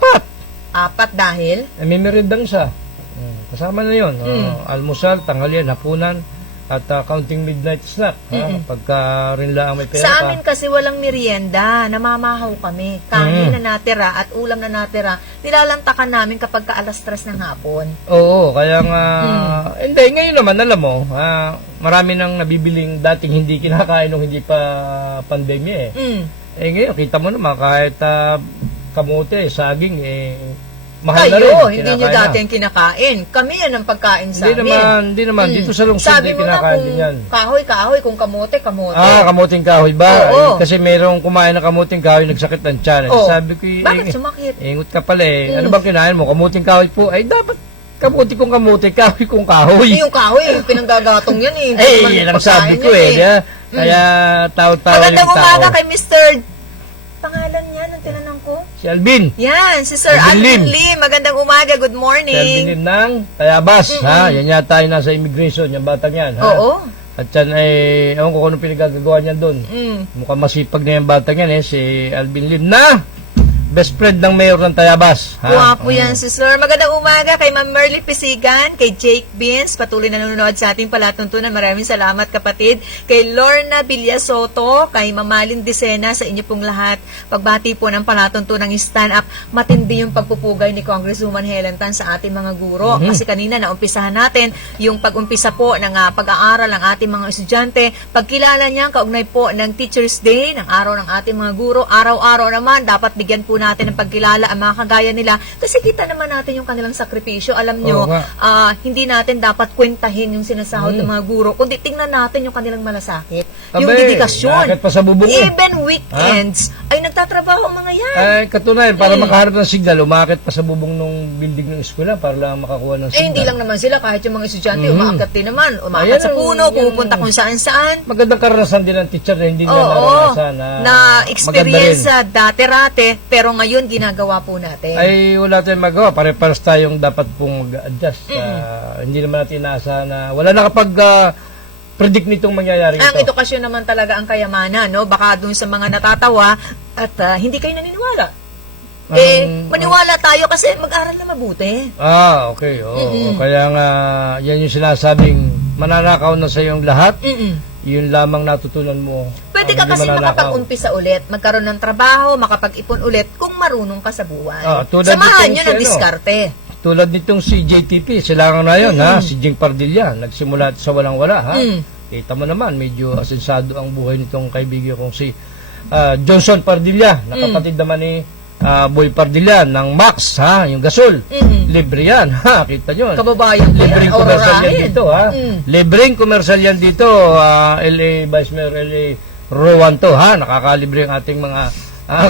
dahil? may merendang siya. Kasama na yun. Almusal, tanghalian, hapunan, at counting midnight snack. Pagka rin lang may pera Sa ka. amin kasi walang merienda, namamahaw kami. Kanin na natira at ulam na natira, nilalantakan namin kapag ka alas 3 ng hapon. Oo, kaya nga, hindi, ngayon naman, alam mo, marami nang nabibiling dating hindi kinakain nung hindi pa pandemya eh. Ngayon, kita mo naman, kahit kamote, saging, mahal na rin. Kayo, hindi nyo kinakain dati na. ang kinakain. Kami yan ang pagkain sa Hindi amin. naman. Dito sa lungsod, Sabi hindi mo na kinakain kung din yan. kahoy, kung kamote. Kamuting kahoy ba? Oo. Kasi merong kumain ng kamuting kahoy, nagsakit ng tiyan. Oo. Sabi ko, Bakit sumakit? ingot ka pala eh. Ano bang kinain mo? Kamuting kahoy po. Ay, dapat kamuti kong kamuti, kahoy kong kahoy. Yung kahoy, yung pinanggagatong yan eh. Ay, yan ang sabi ko eh. Kaya, tawa-tawa Magandang yung tao. umaga kay Mr. Pangalan niya, nang tinanong ko. Si Alvin. Yan, si Sir Alvin Alvin Lim. Magandang umaga, good Si Alvin morning. Lim ng Tayabas. Ha? Yan yata yung nasa immigration, yung batang yan. Ha? Oo. At yan ay, ewan ko kung anong pinagagawa niyan doon. Mukhang masipag na yung batang yan eh, si Alvin Lim na best friend ng mayor ng Tayabas. Ha? Guwapo yan si Sir. Magandang umaga kay Ma'am Merly Pisigan, kay Jake Beans, patuloy na nanonood sa ating palatuntunan. Maraming salamat kapatid. Kay Lorna Villasoto, kay Mamalin Dicena, sa inyo pong lahat. Pagbati po ng palatuntunan ng stand up, matindi yung pagpupugay ni Congresswoman Helen Tan sa ating mga guro. Kasi kanina naumpisahan natin yung pag-umpisa po ng pag-aaral ng ating mga estudyante. Pagkilala niya, kaugnay po ng Teacher's Day, ng araw ng ating mga guro. Araw-araw naman, dapat bigyan po natin ng pagkilala ang mga kagaya nila kasi kita naman natin yung kanilang sakripisyo. Alam nyo, Oo hindi natin dapat kwentahin yung sinasahod ng mga guro, kundi tingnan natin yung kanilang malasakit, yung Abay, dedikasyon. bakit pa sa bubong mo? Even weekends ay nagtatrabaho ang mga yan. Ay, katunayan, para makaharap ng signal, umakit pa sa bubong ng building ng eskwela para lang makakuha ng signal. Hindi lang naman sila, kahit yung mga estudyante umaakyat din naman, Ayan umaakyat sa ang- puno, pupunta kung saan-saan. Magandang karanasan din ng teacher na hindi nila Oo, naranasan na na experience maganda sa dati-rate, pero ngayon ginagawa po natin. rin. Ay, wala tayong magawa. Pare-pares tayong dapat pong mag-adjust. Hindi naman natin inaasahan na wala nakapag predict nitong mangyayari Ang ito. edukasyon naman talaga ang kayamanan, no? Baka dun sa mga natatawa at hindi kayo naniniwala. Maniwala tayo kasi mag-aral na mabuti. Okay. Oo. Kaya nga, yan yung sinasabing mananakaw na sa iyong lahat. Yun lamang natutunan mo. Pwede ka Hindi kasi mananakaw. makapag-umpisa ulit, magkaroon ng trabaho, makapag-ipon ulit kung marunong ka sa buhay. Tulad Samahan nitong nyo si ng diskarte. Tulad nitong si JTP, sila nga na yun, ha? Si Jing Pardilla, nagsimula sa walang-wala, ha? Kita mo naman, medyo asensado ang buhay nitong kaibigan kong si Johnson Pardilla, nakapatid naman ni Boy Pardilla ng Max, ha? Yung gasol. Libre yan, ha? Kita nyo. Kababayan ko Libreng yan, commercial yan ororahin. dito, ha? Libreng commercial yan dito, LA Vice Mayor LA Rowan to, ha? Nakakalibre ang ating mga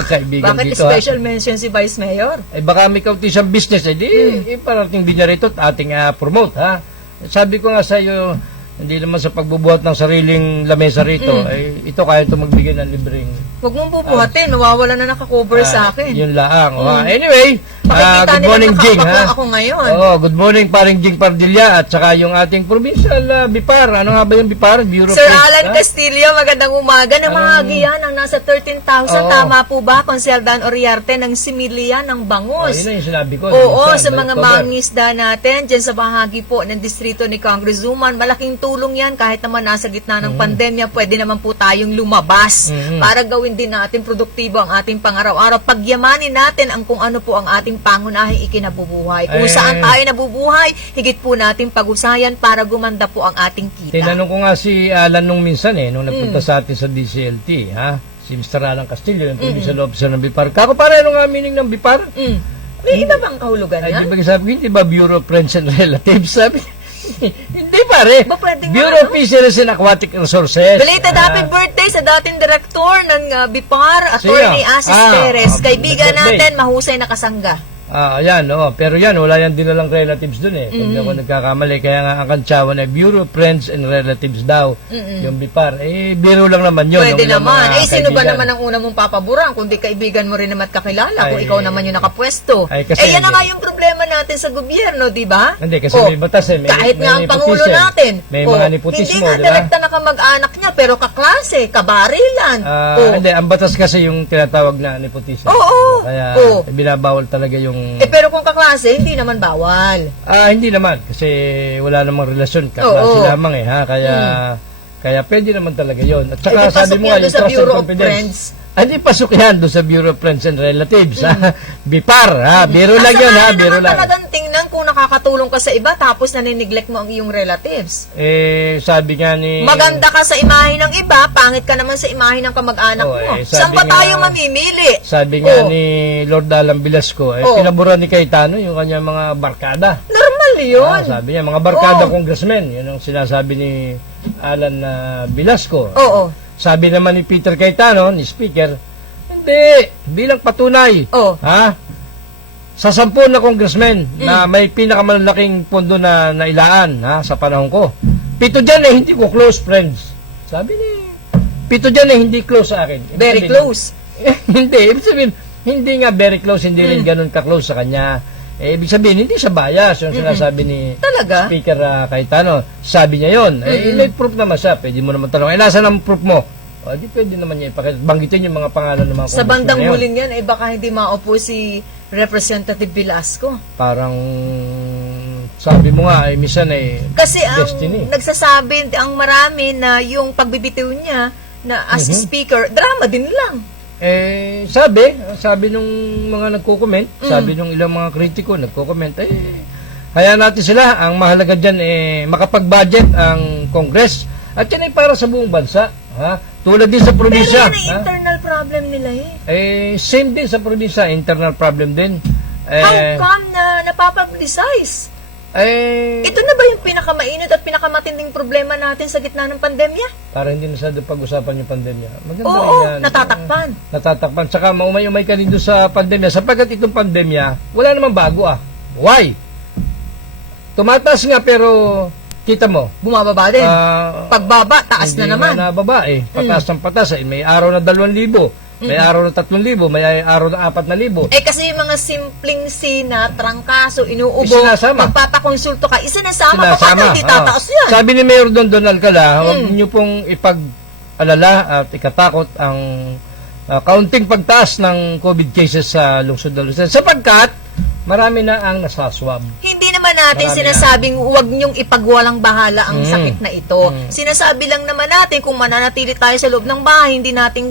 kaibigan Bakit dito, ha? special mention si Vice Mayor? Ay baka may kaunti siyang business, eh di, parating din niya rito at ating promote, ha? Sabi ko nga sa iyo, hindi naman sa pagbubuhat ng sariling lamesa rito, ay ito kaya ito magbigay ng libreng. Huwag mong bubuhatin, mawawala na nakakover sa akin. Yun lang. Anyway, Pakikita good morning, nila Jing, nakakapag ha? ako ngayon. Good morning, paring Jing Pardilla at saka yung ating provincial BIPAR. Ano nga ba yung BIPAR? Bureau Sir Press, Alan ha? Castillo, magandang umaga. Ng mga giyan ang nasa 13,000. Oo. Tama po ba? Consel Dan Oriarte ng Similia ng Bangus. Yun na yung sinabi ko. Oo, Minsan, sa may mga cover. mangisda natin, dyan sa bahagi po ng distrito ni Congresswoman, malaking tulong yan kahit naman nasa gitna ng pandemya, pwede naman po tayong lumabas para gawin din natin produktibo ang ating pang-araw-araw. Pagyamanin natin ang kung ano po ang ating pangunahing ikinabubuhay. Kung saan tayo nabubuhay, higit po natin pag-usayan para gumanda po ang ating kita. Tinanong ko nga si Alan nung minsan nung nagpunta sa atin sa DCLT, ha? Si Mr. Alan Castillo, yung provincial officer ng BIPAR. Kako, pare, ano nga meaning ng BIPAR? May iba bang kahulugan Ay, yan? di ba sabi ko, hindi ba Bureau of Friends and Relatives? Sabi, hindi pare. Ba, pwede nga, Bureau of no? Fisheries and Aquatic Resources. Belated happy birthday sa dating direktor ng BIPAR, Attorney Siya. Asis Perez. Ah, Kaibigan birthday. natin, mahusay na kasangga. Ayan, pero yan, wala yan dinalang relatives dun eh. Kung di ako nagkakamali, kaya nga ang kantsawan ay Bureau of Friends and Relatives daw, yung BIPAR. Biro lang naman yun. Pwede yung ilang naman. mga Sino ba kaibigan. naman ang una mong papaburan kundi kaibigan mo rin naman at kakilala kung Ay, ikaw naman yung nakapwesto? ay, kasi yan na hindi. nga yung problema natin sa gobyerno, di ba? Hindi, kasi may batas eh. May, Kahit nga ang Pangulo nepotism. natin. May mga nepotismo, hindi nga di ba? direkta na kamag-anak niya, pero kaklase, kabarilan. Hindi, ang batas kasi yung tinatawag na nepotism. Oo. Kaya Oo. binabawal talaga yung... Pero kung kaklase, hindi naman bawal. Hindi naman kasi wala namang relasyon Oo. kaklase lamang eh ha kaya pwede naman talaga 'yon. At saka Di sabi pasok mo yan nga doon sa trust and Bureau of confidence. Friends. Hindi pasok yan doon sa Bureau of Friends and Relatives ha. BIPAR ha, biro lang 'yon ha, biro naman lang. talagang tingnan kung nakakatulong ka sa iba tapos nanineglect mo ang iyong relatives. Sabi nga ni Maganda ka sa imahe ng iba, pangit ka naman sa imahe ng kamag-anak Oo, mo. sabi Saan pa nga- tayo mamimili? Sabi nga Oo. ni Lord Alan Velasco, pinaburan ni Cayetano yung kanyang mga barkada. Normal yun. Sabi niya, mga barkada Oo. congressmen, yun ang sinasabi ni Alan Velasco. Oo. Sabi naman ni Peter Cayetano, ni Speaker, hindi, bilang patunay, Oo. ha? Sa 10 na congressmen na may pinakamalaking pondo na nailaan ha, sa panahon ko, 7 dyan eh, hindi ko close friends. Sabi ni, 7 dyan eh, hindi close sa akin. Ibig Very sabihin- close. hindi, ibig sabihin, hindi nga very close, hindi rin ganun ka-close sa kanya. Ibig sabihin, hindi siya bias, yung sinasabi ni Talaga? Speaker Cayetano. Sabi niya yun. May proof naman siya. Pwede mo naman tanong, nasaan ang proof mo? Di pwede naman niya ipakita. Banggitin yung mga pangalan ng mga Sa bandang congressmen na yun. huling yan, baka hindi maupo si Representative Velasco. Parang, sabi mo nga, minsan Kasi ang destiny. nagsasabi ang marami na yung pagbibitiw niya na as speaker, drama din lang. Sabi nung mga nagko-comment, sabi nung ilang mga kritiko nagko-comment, hayaan natin sila. Ang mahalaga dyan, makapag-budget ang Congress. At yan ay para sa buong bansa. Ha? Tulad din sa Pero probinsya. yan ang internal problem nila Same din sa probinsya, internal problem din. How come na napapublicize? Ito na ba yung pinakamainit at pinakamatinding problema natin sa gitna ng pandemya? Para hindi masyado pag-usapan yung pandemya. Maganda Oo, yan. natatakpan. Natatakpan. Tsaka maumay-umay ka rin doon sa pandemya. Sapagkat itong pandemya, wala namang bago Why? Tumataas nga pero kita mo. Bumababa din. Pagbaba, taas na Hindi naman. nga nababa Patas ng patas. May araw na 2,000. May araw na 3,000. May araw na 4,000. Kasi yung mga simpleng sina, trangkaso, inuubo, Isinasama. magpapakonsulto ka, isinasama pa paano hindi tataas yan? Sabi ni Mayor Don Alcala, huwag niyo pong ipag-alala at ikatakot ang kaunting pagtaas ng COVID cases sa lungsod ng Luzon. Sapagkat marami na ang nasaswab. Hindi naman natin Marami sinasabing huwag niyong ipagwalang bahala ang sakit na ito. Sinasabi lang naman natin kung mananatili tayo sa loob ng bahay, hindi natin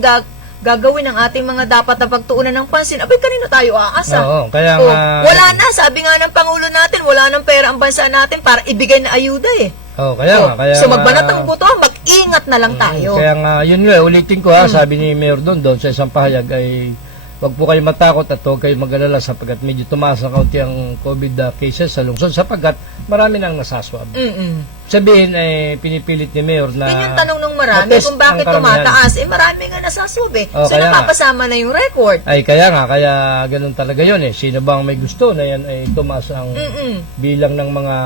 gagawin ang ating mga dapat na pagtuunan ng pansin. Abay, kanino tayo aasa? Oo, kaya Oh, nga... wala na, sabi nga ng Pangulo natin, wala nang pera ang bansa natin para ibigay na ayuda Kaya so magbanat ang buto, mag-ingat na lang tayo. Kaya nga, yun nga, ulitin ko sabi ni Mayor doon sa isang pahayag ay wag po kayo matakot at huwag kayo mag-alala sapagkat medyo tumaas ang kaunti ang COVID cases sa lungsod sapagkat marami nang nasaswab. Sabihin pinipilit ni Mayor na Yun yung tanong ng marami matest kung bakit ang karamihan. tumataas. Marami nga nasasub so kaya nga. napapasama na yung record. Kaya ganun talaga yun Sino bang may gusto na yan ay tumaas ang bilang ng mga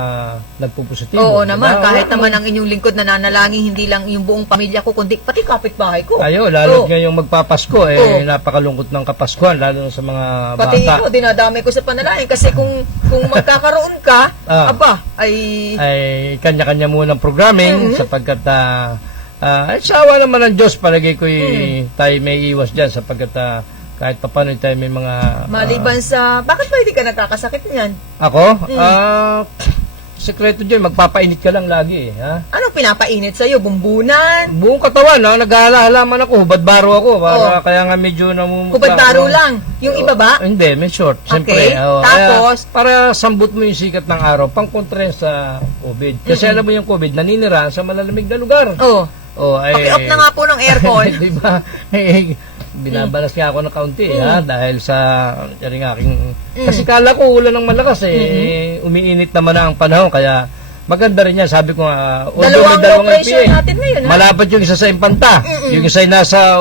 nagpupositibo? Oo naman, Diba? kahit naman ang inyong lingkod nananalangin, hindi lang yung buong pamilya ko, kundi pati kapitbahay ko. Lalo ngayong magpapasko, napakalungkot ng Kapaskuhan, lalo na sa mga Pati bata. ikaw, dinadamay ko sa panalangin kasi kung magkakaroon ka, ay kanya-kanya munang programming sapagkat sawa naman ng Diyos, palagay ko tayo may iwas dyan sapagkat kahit pa paano tayo may mga... maliban sa, bakit ba hindi ka nakakasakit niyan? Ako? Sekreto dyan, magpapainit ka lang lagi ha? Ano pinapainit sa'yo? Bumbunan? Buong katawan, nag-aalahalaman ako, hubad-baro ako, kaya nga medyo namumutla Hubad-baro ako. lang? Yung iba ba? Hindi, may short. Okay, Siyempre, tapos? para sambut mo yung sikat ng araw, pang kontra sa COVID. Kasi alam mo yung COVID, naninira sa malalamig na lugar. Paki-off na nga po ng aircon. Di ba? Binabalas nga ako ng kaunti dahil sa yung aking kasi kala ko ulan ng malakas umiinit naman na ang panahon kaya maganda rin yan sabi ko Dalawang low pressure natin ngayon malapad yung isa sa Infanta yung isa ay nasa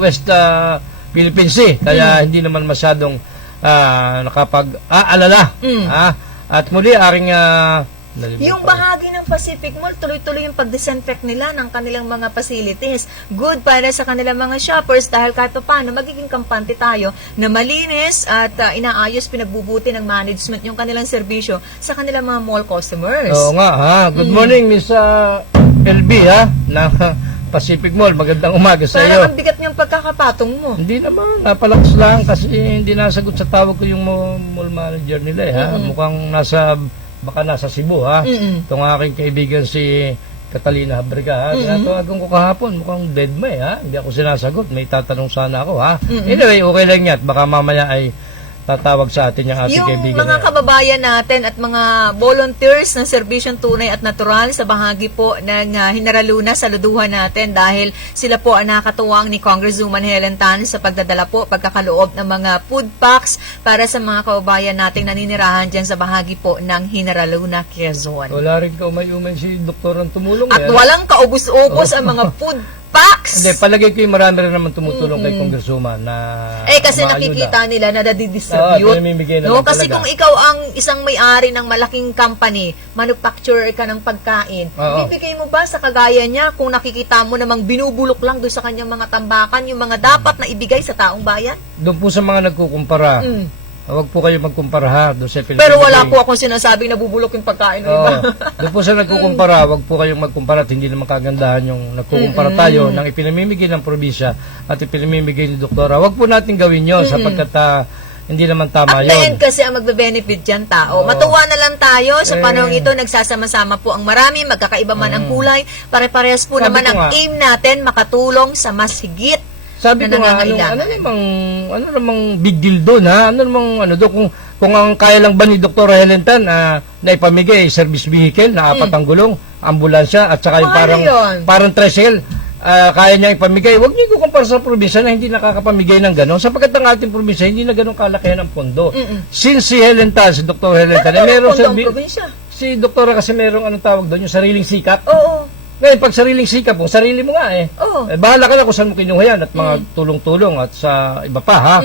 West Philippine Sea kaya hindi naman masyadong nakapag-aalala. At muli, aring nalimutan Yung ko. bahagi ng Pacific Mall, tuloy-tuloy yung pag-disinfect nila ng kanilang mga facilities. Good para sa kanilang mga shoppers dahil kahit paano magiging kampante tayo na malinis at inaayos, pinagbubuti ng management yung kanilang serbisyo sa kanilang mga mall customers. Oo nga, ha. Good morning, Miss LB, ha, ng Pacific Mall. Magandang umaga sa iyo. Parang ang bigat niyang pagkakapatong mo. Hindi naman, napalakas lang kasi hindi nasagot sa tawag ko yung mall manager nila, ha. Mukhang baka nasa Cebu, ha. Itong aking kaibigan si Catalina Habrega, ha. Tinatawagan ko kahapon, mukhang dead may, ha. Hindi ako sinasagot, may tatanong sana ako, ha. Anyway, okay lang yan. Baka mamaya ay tatawag sa atin yung ating Yung kaibigan. mga kababayan natin at mga volunteers ng serbisyong tunay at natural sa bahagi po ng Hinaraluna, saluduhan natin dahil sila po ang nakatuwang ni Congresswoman Helen Tan sa pagdadala po, pagkakaloob ng mga food packs para sa mga kababayan nating naninirahan dyan sa bahagi po ng Hinaraluna, Quezon. Wala rin ka umay-umay si doktor ang tumulong. At walang kaubos-ubos ang mga food packs. Hindi, palagay ko yung marami rin naman tumutulong kay Congresswoman na Kasi umaayuda. nakikita nila na Oo, nadidistribute. pinamimigay na No, lang kasi talaga. kung ikaw ang isang may-ari ng malaking company, manufacturer ka ng pagkain, Oo. bibigay mo ba sa kagaya niya kung nakikita mo namang binubulok lang doon sa kanyang mga tambakan yung mga dapat na ibigay sa taong bayan? Doon po sa mga nagkukumpara, huwag po kayo magkumpara, ha, doon sa pinamimigay. Pero wala po akong sinasabing nabubulok yung pagkain ng Oo. iba. Doon po sa nagkukumpara, huwag po kayong magkumpara at hindi naman kagandahan yung nagkukumpara tayo ng ipinamimigay ng probinsya at ipinamimigay ni doktora. Huwag po natin gawin yun sapagkat hindi naman tama At the end yun. kasi ang magbe-benefit dyan tao. Matuwa na lang tayo sa panahong ito, nagsasama-sama po ang marami, magkakaiba man ang kulay, pare-parehas po Sabi naman ko ang nga. aim natin makatulong sa mas higit Sabi na ko nga, nangangailangan. ano namang big deal doon, ha? Ano namang, kung ang kaya lang ba ni Dr. Helen Tan na ipamigay service vehicle na 4 ang gulong, ambulansya, at saka yung Paano yun? parang tricycle, kaya niya ipamigay. Huwag niyo kukumpara sa probinsya na hindi nakakapamigay ng gano'n. Sapagkat ang ating probinsya, hindi na gano'ng kalakihan ang pondo. Since si Helen Tan, si Dr. Helen Tan, meron Pondo ang probinsya. si doktora kasi merong anong tawag doon, yung sariling sikap. Oo. Ngayon, pag sariling sikap mo, sarili mo nga eh. Oo. Bahala ka na kung saan mo kinuha yan at mga tulong-tulong at sa iba pa, ha?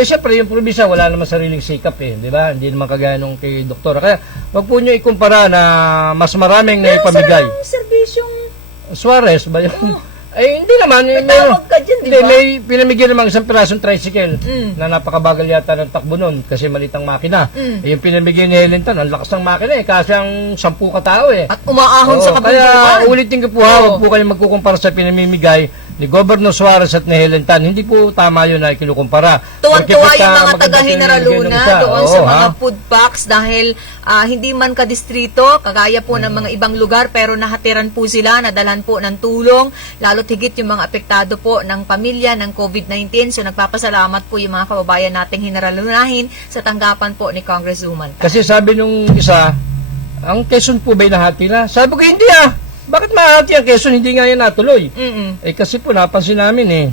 Syempre, yung probinsya, wala naman sariling sikap eh, di ba? Hindi naman kagaya nung kay doktora. Kaya, wag po nyo ikumpara na mas maraming na ipamigay. Ang serbisyong Suarez ba yun? Hindi naman. May tawag ka dyan, di ba? May pinamigyan namang isang pirasong tricycle na napakabagal yata ng takbo nun kasi malitang makina. Yung pinamigyan ni Helen Tan, ang lakas ng makina eh, kasi ang 10 katao eh. at umaahon sa Kaya kabundukan. ulitin ko po ha, huwag po kayong magkukumpara sa pinamimigay ni Governor Suarez at ni Helen Tan. Hindi po tama yun na kinukumpara. Tuwan-tuwa Porque yung mga maganda taga Hinaraluna pinamimigay ng isa. doon sa Oo, mga ha? food packs dahil hindi man ka-distrito, kagaya po ng mga ibang lugar, pero nahatiran po sila, nadalhan po ng tulong, lalo't higit yung mga apektado po ng pamilya ng COVID-19. So nagpapasalamat po yung mga kababayan nating Hinaralunahin sa tanggapan po ni Congresswoman Tan. Kasi sabi nung isa, ang Quezon po ba'y nahati na? Sabi ko, hindi ah. Bakit mahati ang Quezon? Hindi nga yan natuloy. Kasi po napansin namin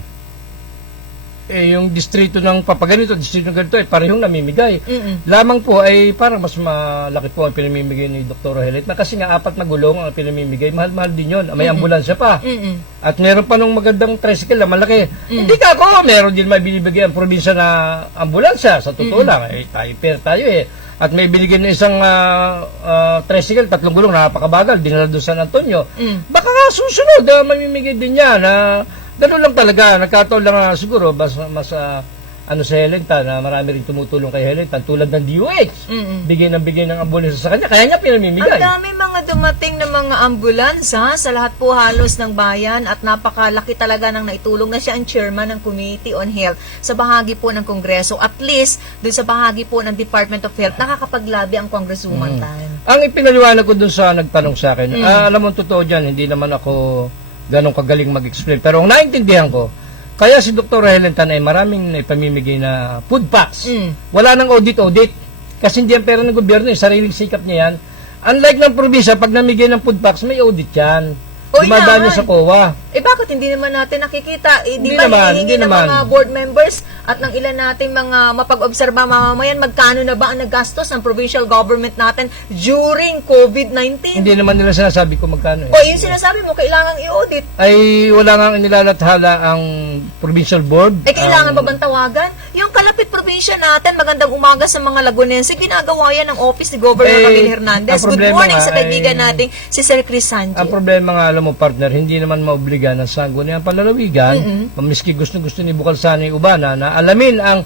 yung distrito ng papaganito, distrito ng ganito ay parehong namimigay. Lamang po ay parang mas malaki po ang pinamimigay ni Dr. Helen na kasi nga 4 na gulong ang pinamimigay. Mahal-mahal din yun. May ambulansya pa. At meron pa nung magandang tricycle na malaki. Hindi ka ako, meron din may binibigay ang probinsya na ambulansya. Sa totoo lang, tayo fair tayo eh. At may binigyan ng isang tricycle, 3 gulong, napakabagal, dinala doon sa San Antonio. Baka nga susunod, mamimigay din niya na gano'n lang talaga. Nagkataon lang siguro, mas sa Helen Tan, na marami rin tumutulong kay Helen Tan, tulad ng DOH. Bigay ng ambulansya sa kanya, kaya niya pinamimigay. Ang dami mga dumating na mga ambulance sa lahat po halos ng bayan at napakalaki talaga ng naitulong na siya ang chairman ng Committee on Health sa bahagi po ng Kongreso. At least, doon sa bahagi po ng Department of Health, nakakapaglabi ang Congresswoman Tan. Ang ipinaliwanag ko dun sa nagtanong sa akin, alam mo totoo dyan, hindi naman ako ganong kagaling mag-explain. Pero ang naintindihan ko, kaya si Dr. Helen Tan ay maraming ipamimigay na food packs. Wala nang audit. Kasi hindi ang pera ng gobyerno, sariling sikap niya yan. Unlike ng probinsya, pag namigay ng food packs, may audit yan. Dumadaan niya sa COA. Bakit hindi naman natin nakikita? Di Hindi ba naman, hinihingi hindi ng naman. mga board members at ng ilan nating mga mapag-obserba mamamayan, magkano na ba ang naggastos ng provincial government natin during COVID-19? Hindi naman nila sinasabi kung magkano eh. O yung sinasabi mo, kailangang i-audit. Ay wala nga nilalathala ang provincial board. Kailangan ba bang tawagan yung kalapit probinsya natin, magandang umaga sa mga Lagunense, ginagawa yan ng office ni Governor Camille Hernandez. ang Good problema morning nga sa kaibigan ay- nating si Sir Chris Sanji. Ang problema nga, alam mo partner, hindi naman maobliga ng sangguniang palalawigan, miski gusto ni Bukal Sani Ubana na alamin ang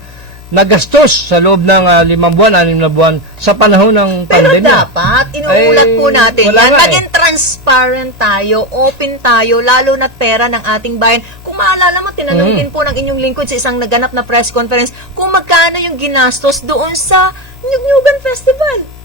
nagastos sa loob ng 5 buwan, 6 na buwan sa panahon ng Pero pandemya. dapat, inuulat Ay, po natin wala yan. nga Maging transparent tayo, open tayo, lalo na pera ng ating bayan. Kung maalala mo, tinanong din po ng inyong lingkod sa isang naganap na press conference kung magkano yung ginastos doon sa Nyugnyugan Festival.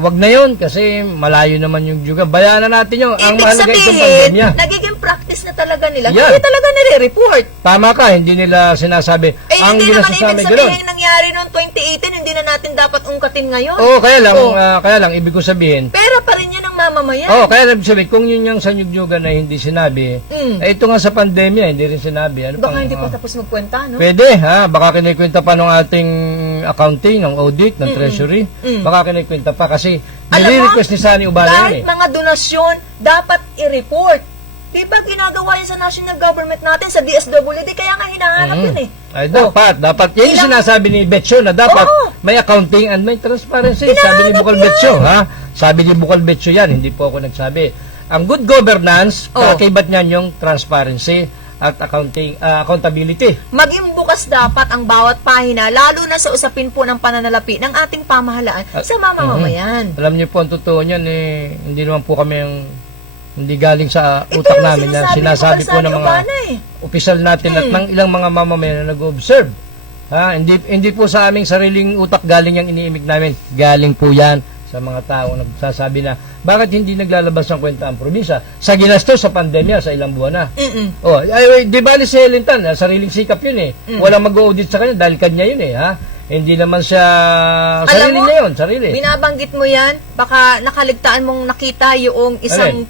Wag na yun kasi malayo naman yung juga. Bayanan natin yun. Ang Ibig mahalaga itong sabihin, pandemya. nagiging practice na talaga nila. Yan. Hindi talaga nire-report. Tama ka, hindi nila sinasabi. ang Hindi naman ginastos ibig namin sabihin gano'n. yung nangyari noong 2018, hindi na natin dapat ungkatin ngayon. Oo, Oh. kaya lang, ibig ko sabihin, Pera pa rin yun ng mamamayan. kaya lang sabihin, kung yun yung sa Nyugnyugan na hindi sinabi, ito nga sa pandemya, hindi rin sinabi. Ano Baka pang, hindi pa tapos magkwenta, no? Pwede, ha? Baka kinikwenta pa ng ating accounting, ng audit, ng treasury. Baka kinikwenta pa kasi nire-request ni Sani Ubana kahit yun eh. mga donasyon, dapat i-report. Diba ginagawa yun sa national government natin, sa DSWD, kaya nga hinahanap yun eh. Ay, dapat. Yan yung sinasabi ni Betcho na dapat Oo. may accounting and may transparency. Hinahanap Sabi ni Bukal yan. Betcho, ha? Sabi ni Bukal Betcho yan, hindi po ako nagsabi. Ang good governance, kakibat niyan yung transparency at accountability. Maging bukas dapat ang bawat pahina, lalo na sa usapin po ng pananalapi ng ating pamahalaan sa mamamayan. Alam niyo po, ang totoo niyan, hindi naman po kami hindi galing sa Ito utak yung namin na sinasabi po ng mga opisyal natin at ng ilang mga mamamayan na nag-observe. Hindi po sa aming sariling utak galing yung iniimig namin. Galing po yan sa mga tao nagsasabi na bakit hindi naglalabas ng kwenta ang probinsya sa ginastos sa pandemya sa ilang buwan na. Di bali si Helentan, sariling sikap yun eh. Walang mag-audit sa kanya dahil kanya yun eh. Hindi naman siya sarili niya yun, sarili. Binabanggit mo yan, baka nakaligtaan mong nakita yung isang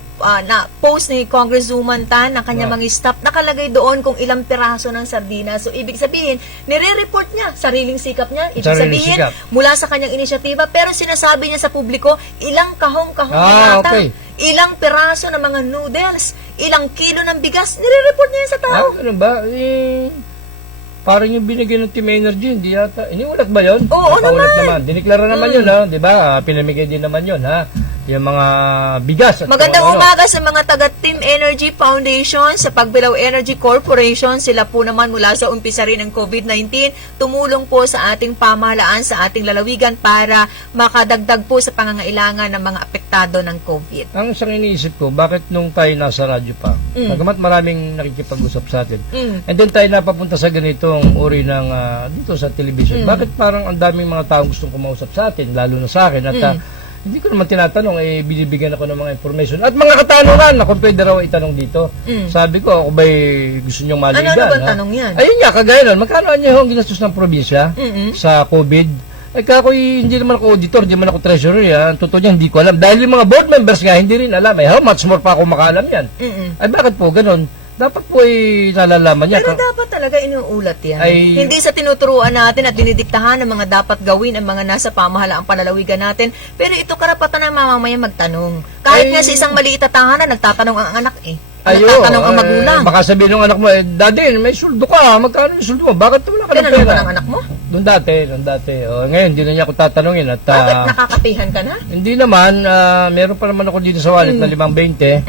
na post ni Congresswoman Tan ng kanya mga staff, nakalagay doon kung ilang piraso ng sardinas. So, ibig sabihin, nire-report niya, sariling sikap niya. Ibig Sariling sabihin, sikap. mula sa kanyang inisyatiba, pero sinasabi niya sa publiko, ilang kahong-kahong na yata, okay. ilang piraso ng mga noodles, ilang kilo ng bigas, nire-report niya yan sa tao. Ganun ba? Parang yung binigay ng Team Energy, hindi yata. Iniulat ba yun? Oo naman. Diniklara naman yun, ha? Di ba? Pinamigay din naman yun, ha? Yung mga bigas. At Magandang kung ano-ano. umaga sa mga taga Team Energy Foundation, sa Pagbilao Energy Corporation. Sila po naman mula sa umpisa rin ng COVID-19, tumulong po sa ating pamahalaan, sa ating lalawigan para makadagdag po sa pangangailangan ng mga apektado ng COVID. Ang isang iniisip ko, bakit nung tayo nasa radyo pa, bagamat maraming nakikipag-usap sa atin, and then tayo napapunta sa ganitong uri ng dito sa television, bakit parang ang daming mga taong gustong kumausap sa atin, lalo na sa akin, at hindi ko naman tinatanong, binibigyan ako ng mga information. At mga katanungan na kung pwede raw itanong dito. Sabi ko, ako ba'y gusto niyong maligan? Ano bang tanong yan? Ayun nga, kagaya nun, magkano niyo ang ginastos ng probinsya sa COVID? Ay, hindi naman ako auditor, hindi naman ako treasurer. Ang totoo niya, hindi ko alam. Dahil yung mga board members nga, hindi rin alam. How much more pa ako makaalam yan? Ay, bakit po ganun? Dapat po nalalaman niya. Pero dapat talaga inuulat yan. Ay- Hindi sa tinuturuan natin at dinidiktahan ng mga dapat gawin ang mga nasa pamahalaang panlalawigan natin. Pero ito karapatan ng mamamayan magtanong. Kahit nga sa isang maliit na tahanan, nagtatanong ang anak eh. Nagtatanong ang magulang. Baka sabihin ng anak mo, Daddy, may suldo ka. Magkano yung suldo mo? Bakit wala ka ng Tinanong pera? ba ng anak mo? Doon dati. Ngayon, hindi na niya ako tatanungin. At, Bakit nakakapihan ka na? hindi naman, meron pa naman ako dito sa wallet na 520.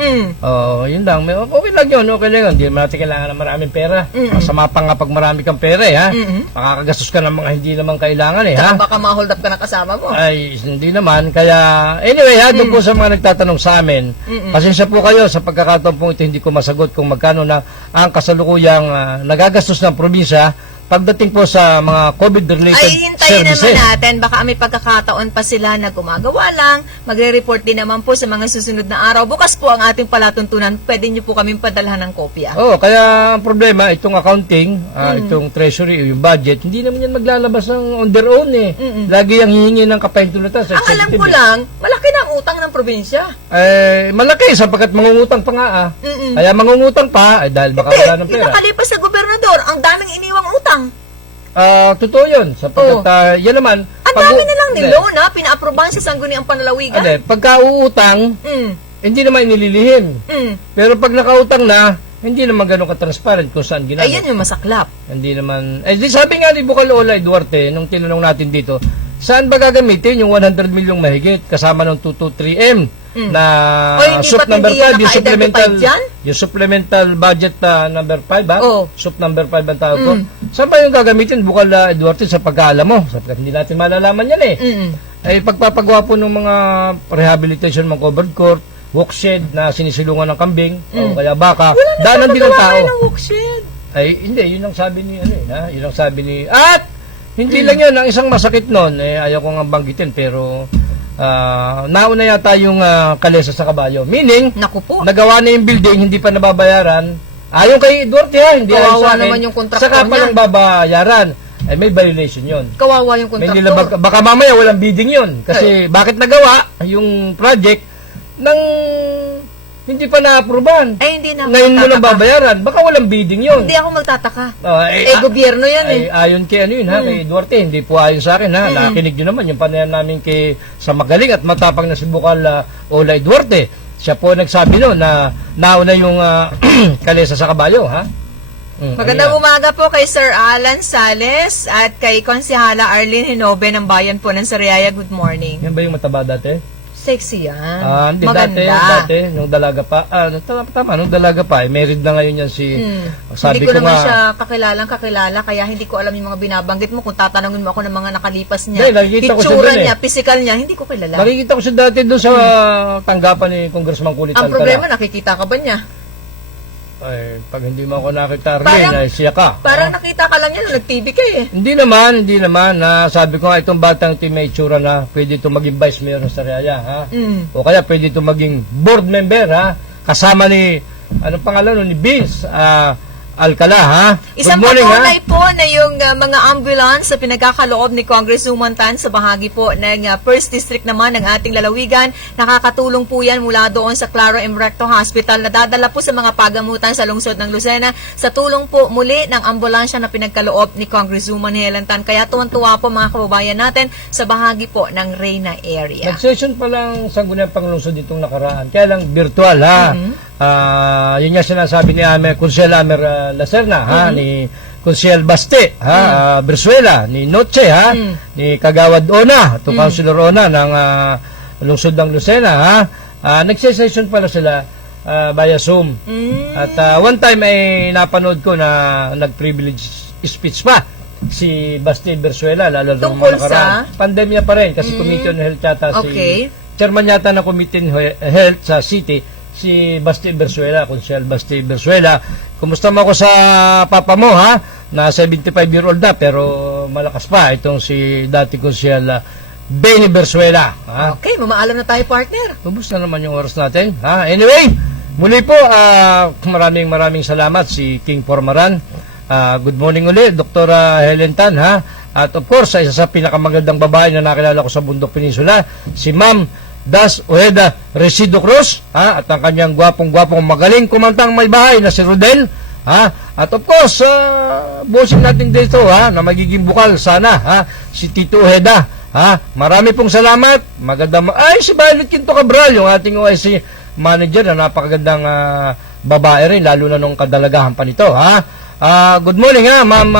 Yun lang. Okay lang yun. Hindi naman natin kailangan ng maraming pera. Masama pa nga pag marami kang pera Makakagastos ka ng mga hindi naman kailangan Saka baka ma-hold up ka na kasama mo. Ay, hindi naman. Kaya, anyway, doon po sa mga nagtatanong sa amin, pasensya po kayo sa pagkakataon po ito, hindi ko masagot kung magkano na ang kasalukuyang nagagastos ng probinsya pagdating po sa mga COVID-related Ay, hintayin services. naman natin. Baka may pagkakataon pa sila na gumagawa lang. Magre-report din naman po sa mga susunod na araw. Bukas po ang ating palatuntunan. Pwede niyo po kaming padalhan ng kopya. Kaya ang problema, itong accounting, itong treasury, yung budget, hindi naman yan maglalabas ng on their own Lagi ang hihingi ng kapahintulutan sa Ang alam ko executive. lang, malaki na ang utang ng probinsya. Malaki sapagkat mangungutang pa nga Kaya mangungutang pa, dahil baka wala ng Hindi, pera. nakalipas sa gobernador, ang daming iniwang utang. Totoo yun. Sapagkat yan naman, Ang dami nilang niloan na pina-aprobahan sa sangguniang panlalawigan. pagka uutang, hindi naman inililihim. Pero pag nakautang na, hindi naman ganun ka-transparent kung saan ginamit. Ayun yung masaklap. Hindi naman, di sabi nga ni Bukal Olay Duarte, nung tinanong natin dito, saan ba gagamitin yung 100 milyong mahigit kasama ng 223M na O, hindi SUP ba't number hindi 5, yun yung supplemental, naka-identify dyan? yung supplemental budget number 5, ba? Oo. SUP number 5 ang tawag ko. Saan ba yung gagamitin, Bukal Duarte, sa pagkaalam mo? Sapagkat hindi natin malalaman yan eh. Ay pagpapagawa po ng mga rehabilitation ng covered court, walk shed na sinisilungan ng kambing, o kaya baka, daanan din ng tao. Ng workshed. Ay, hindi, yun ang sabi ni, yun ang sabi ni, at, hindi lang yun, ang isang masakit nun, ayaw ko nga banggitin, pero, nauna yata yung kalesa sa kabayo. Meaning, Naku po. nagawa na yung building, hindi pa nababayaran, ayon kay Duarte hindi ayon Kawawa sa akin, naman yung kontraktor saka pa niya. lang babayaran. Ay, may violation yun. Kawawa yung May kontraktor. nilabag, baka mamaya walang bidding yun. Kasi, bakit nagawa yung project nang hindi pa na-approvean? Ay, hindi na ako Ngayon mo lang magtataka. babayaran, baka walang bidding yun. Hindi ako magtataka. Eh, Gobyerno yan ay, ayon kay ano yun, kay Duarte, hindi po ayon sa akin, Nakinig nyo naman yung panayam namin kay sa magaling at matapang na si Bukal Olay Duarte. Siya po nagsabi no na nauna yung kalesa sa kabayo, ha? Magandang umaga po kay Sir Alan Sales at kay Konsehala Arlene Hinobe ng Bayan po ng Sariaya. Good morning. Yan ba yung mataba dati? Sexy yan. Hindi, Maganda. dati, nung dalaga pa, tama, nung dalaga pa, married na ngayon yan si, sabi Hindi ko naman nga, siya kakilala, kaya hindi ko alam yung mga binabanggit mo. Kung tatanungin mo ako ng mga nakalipas niya, Hindi, nakikita ko siya itsura dun niya, physical niya, hindi ko kilala. nakikita ko siya dati doon sa tanggapan ni Congressman Kulit Ang problema, nakikita ka ba niya? Ay, pag hindi mo ako nakita, Arlene, ay siya ka. Parang nakita ka lang niya nung nag-TV ka eh. Hindi naman. Sabi ko nga, itong batang ito may itsura na pwede ito maging vice mayor ng Sariaya, ha? O kaya pwede ito maging board member, ha? Kasama ni, anong pangalan nun, ni Vince Alcala, ha? Isang Good morning, ha? patunay po na yung mga ambulance sa pinagkakaloob ni Congresswoman Tan sa bahagi po ng 1st District naman ng ating lalawigan. Nakakatulong po yan mula doon sa Claro M. Recto Hospital na dadala po sa mga pagamutan sa lungsod ng Lucena sa tulong po muli ng ambulansya na pinagkaloob ni Congresswoman Helen Tan. Kaya tuwan-tuwa po mga kababayan natin sa bahagi po ng Reyna area. Nag-session pa lang sa Sangguniang Panglungsod ditong nakaraan. Kaya lang virtual, ha? Yun nga sinasabi ni Kunsel Amer Lacerna, ha? Ni Kunsel Baste, ha? Bersuela, ni Noche, ha? Ni Kagawad Ona, to Councilor Ona ng lungsod ng Lucena, ha? Nag-session pala sila via Zoom. At one time ay napanood ko na nag-privilege speech pa si Baste Bersuela, lalo nung Tungkol mga nakaraan. Pandemya pa rin kasi Committee on Health yata Okay. si chairman yata ng Committee on Health sa City, si Basti Bersuela, Kunsel Basti Bersuela. Kumusta mo ako sa papa mo, ha? Na 75-year-old na, pero malakas pa. Itong si dati Kunsel Benny Bersuela. Ha? Okay, mamaalam na tayo, partner. Ubus na naman yung oras natin. Ha? Anyway, muli po, maraming salamat si King Pormaran. Good morning ulit, Dr. Helen Tan, ha? At of course, isa sa pinakamagandang babae na nakilala ko sa Bundok Peninsula, si Ma'am Das Ojeda Resido Cruz, ha? At ang kanyang gwapong magaling kumantang may bahay na si Rodel, ha? At of course, bossing natin dito, ha? Na magiging bukal sana, ha? Si Tito Ojeda, ha? Marami pong salamat. Ay, si Violet Quinto Cabral, yung ating OIC manager na napakagandang babae rin, lalo na nung kadalagahan pa nito, ha? Good morning, ha, Ma'am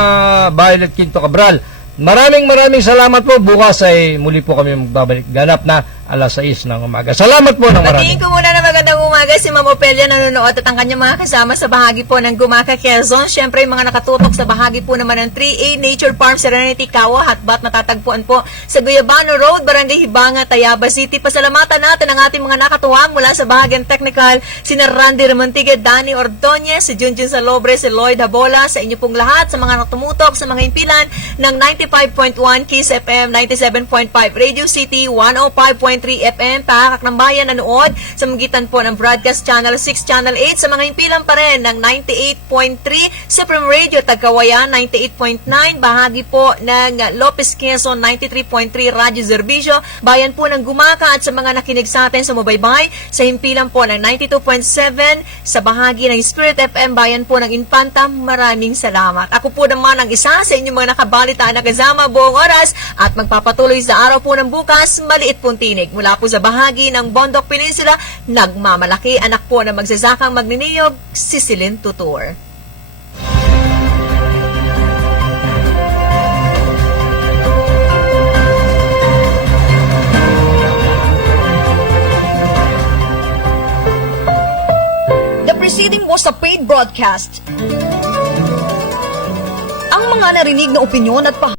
Violet Quinto Cabral. Maraming salamat po. Bukas ay muli po kami magbabalik ganap na alas 6 ng umaga. Salamat po ng marami. Batiin ko muna na magandang umaga si Ma'am Opelia nanonood at ang kanyang mga kasama sa bahagi po ng Gumaca, Quezon. Siyempre, yung mga nakatutok sa bahagi po naman ng 3A Nature Farm, Serenity, Kawa, Hatbat, matatagpuan po sa Guyabano Road, Barangay Hibanga, Tayaba City. Pasalamatan natin ang ating mga nakatuwa mula sa bahagyang technical, si Randy Ramontigue, Danny Ordonez, si Junjun Salobre, si Lloyd Habola, sa inyo pong lahat, sa mga nakatumutok, sa mga impilan ng 95.1 Kiss FM, 97.5 Radio City, 105.3 FM, Pakak ng Bayan, nanood sa magitan po ng Broadcast Channel 6, Channel 8, sa mga impilan pa rin ng 98.3 Supreme Radio Tagkawayan, 98.9, bahagi po ng Lopez Quezon, 93.3 Radyo Zerbisyo, bayan po ng Gumaca at sa mga nakinig sa atin sa Mubaybay, sa impilan po ng 92.7, sa bahagi ng Spirit FM, bayan po ng Infanta, maraming salamat. Ako po naman ang isa sa inyong mga nakabalita na kasama buong oras at magpapatuloy sa araw po ng bukas, maliit pong tinig. paninig. Mula po sa bahagi ng Bondok Peninsula, nagmamalaki anak po na magsasakang magniniyog, si Celine Tutor. The preceding was a paid broadcast. Ang mga narinig na opinyon at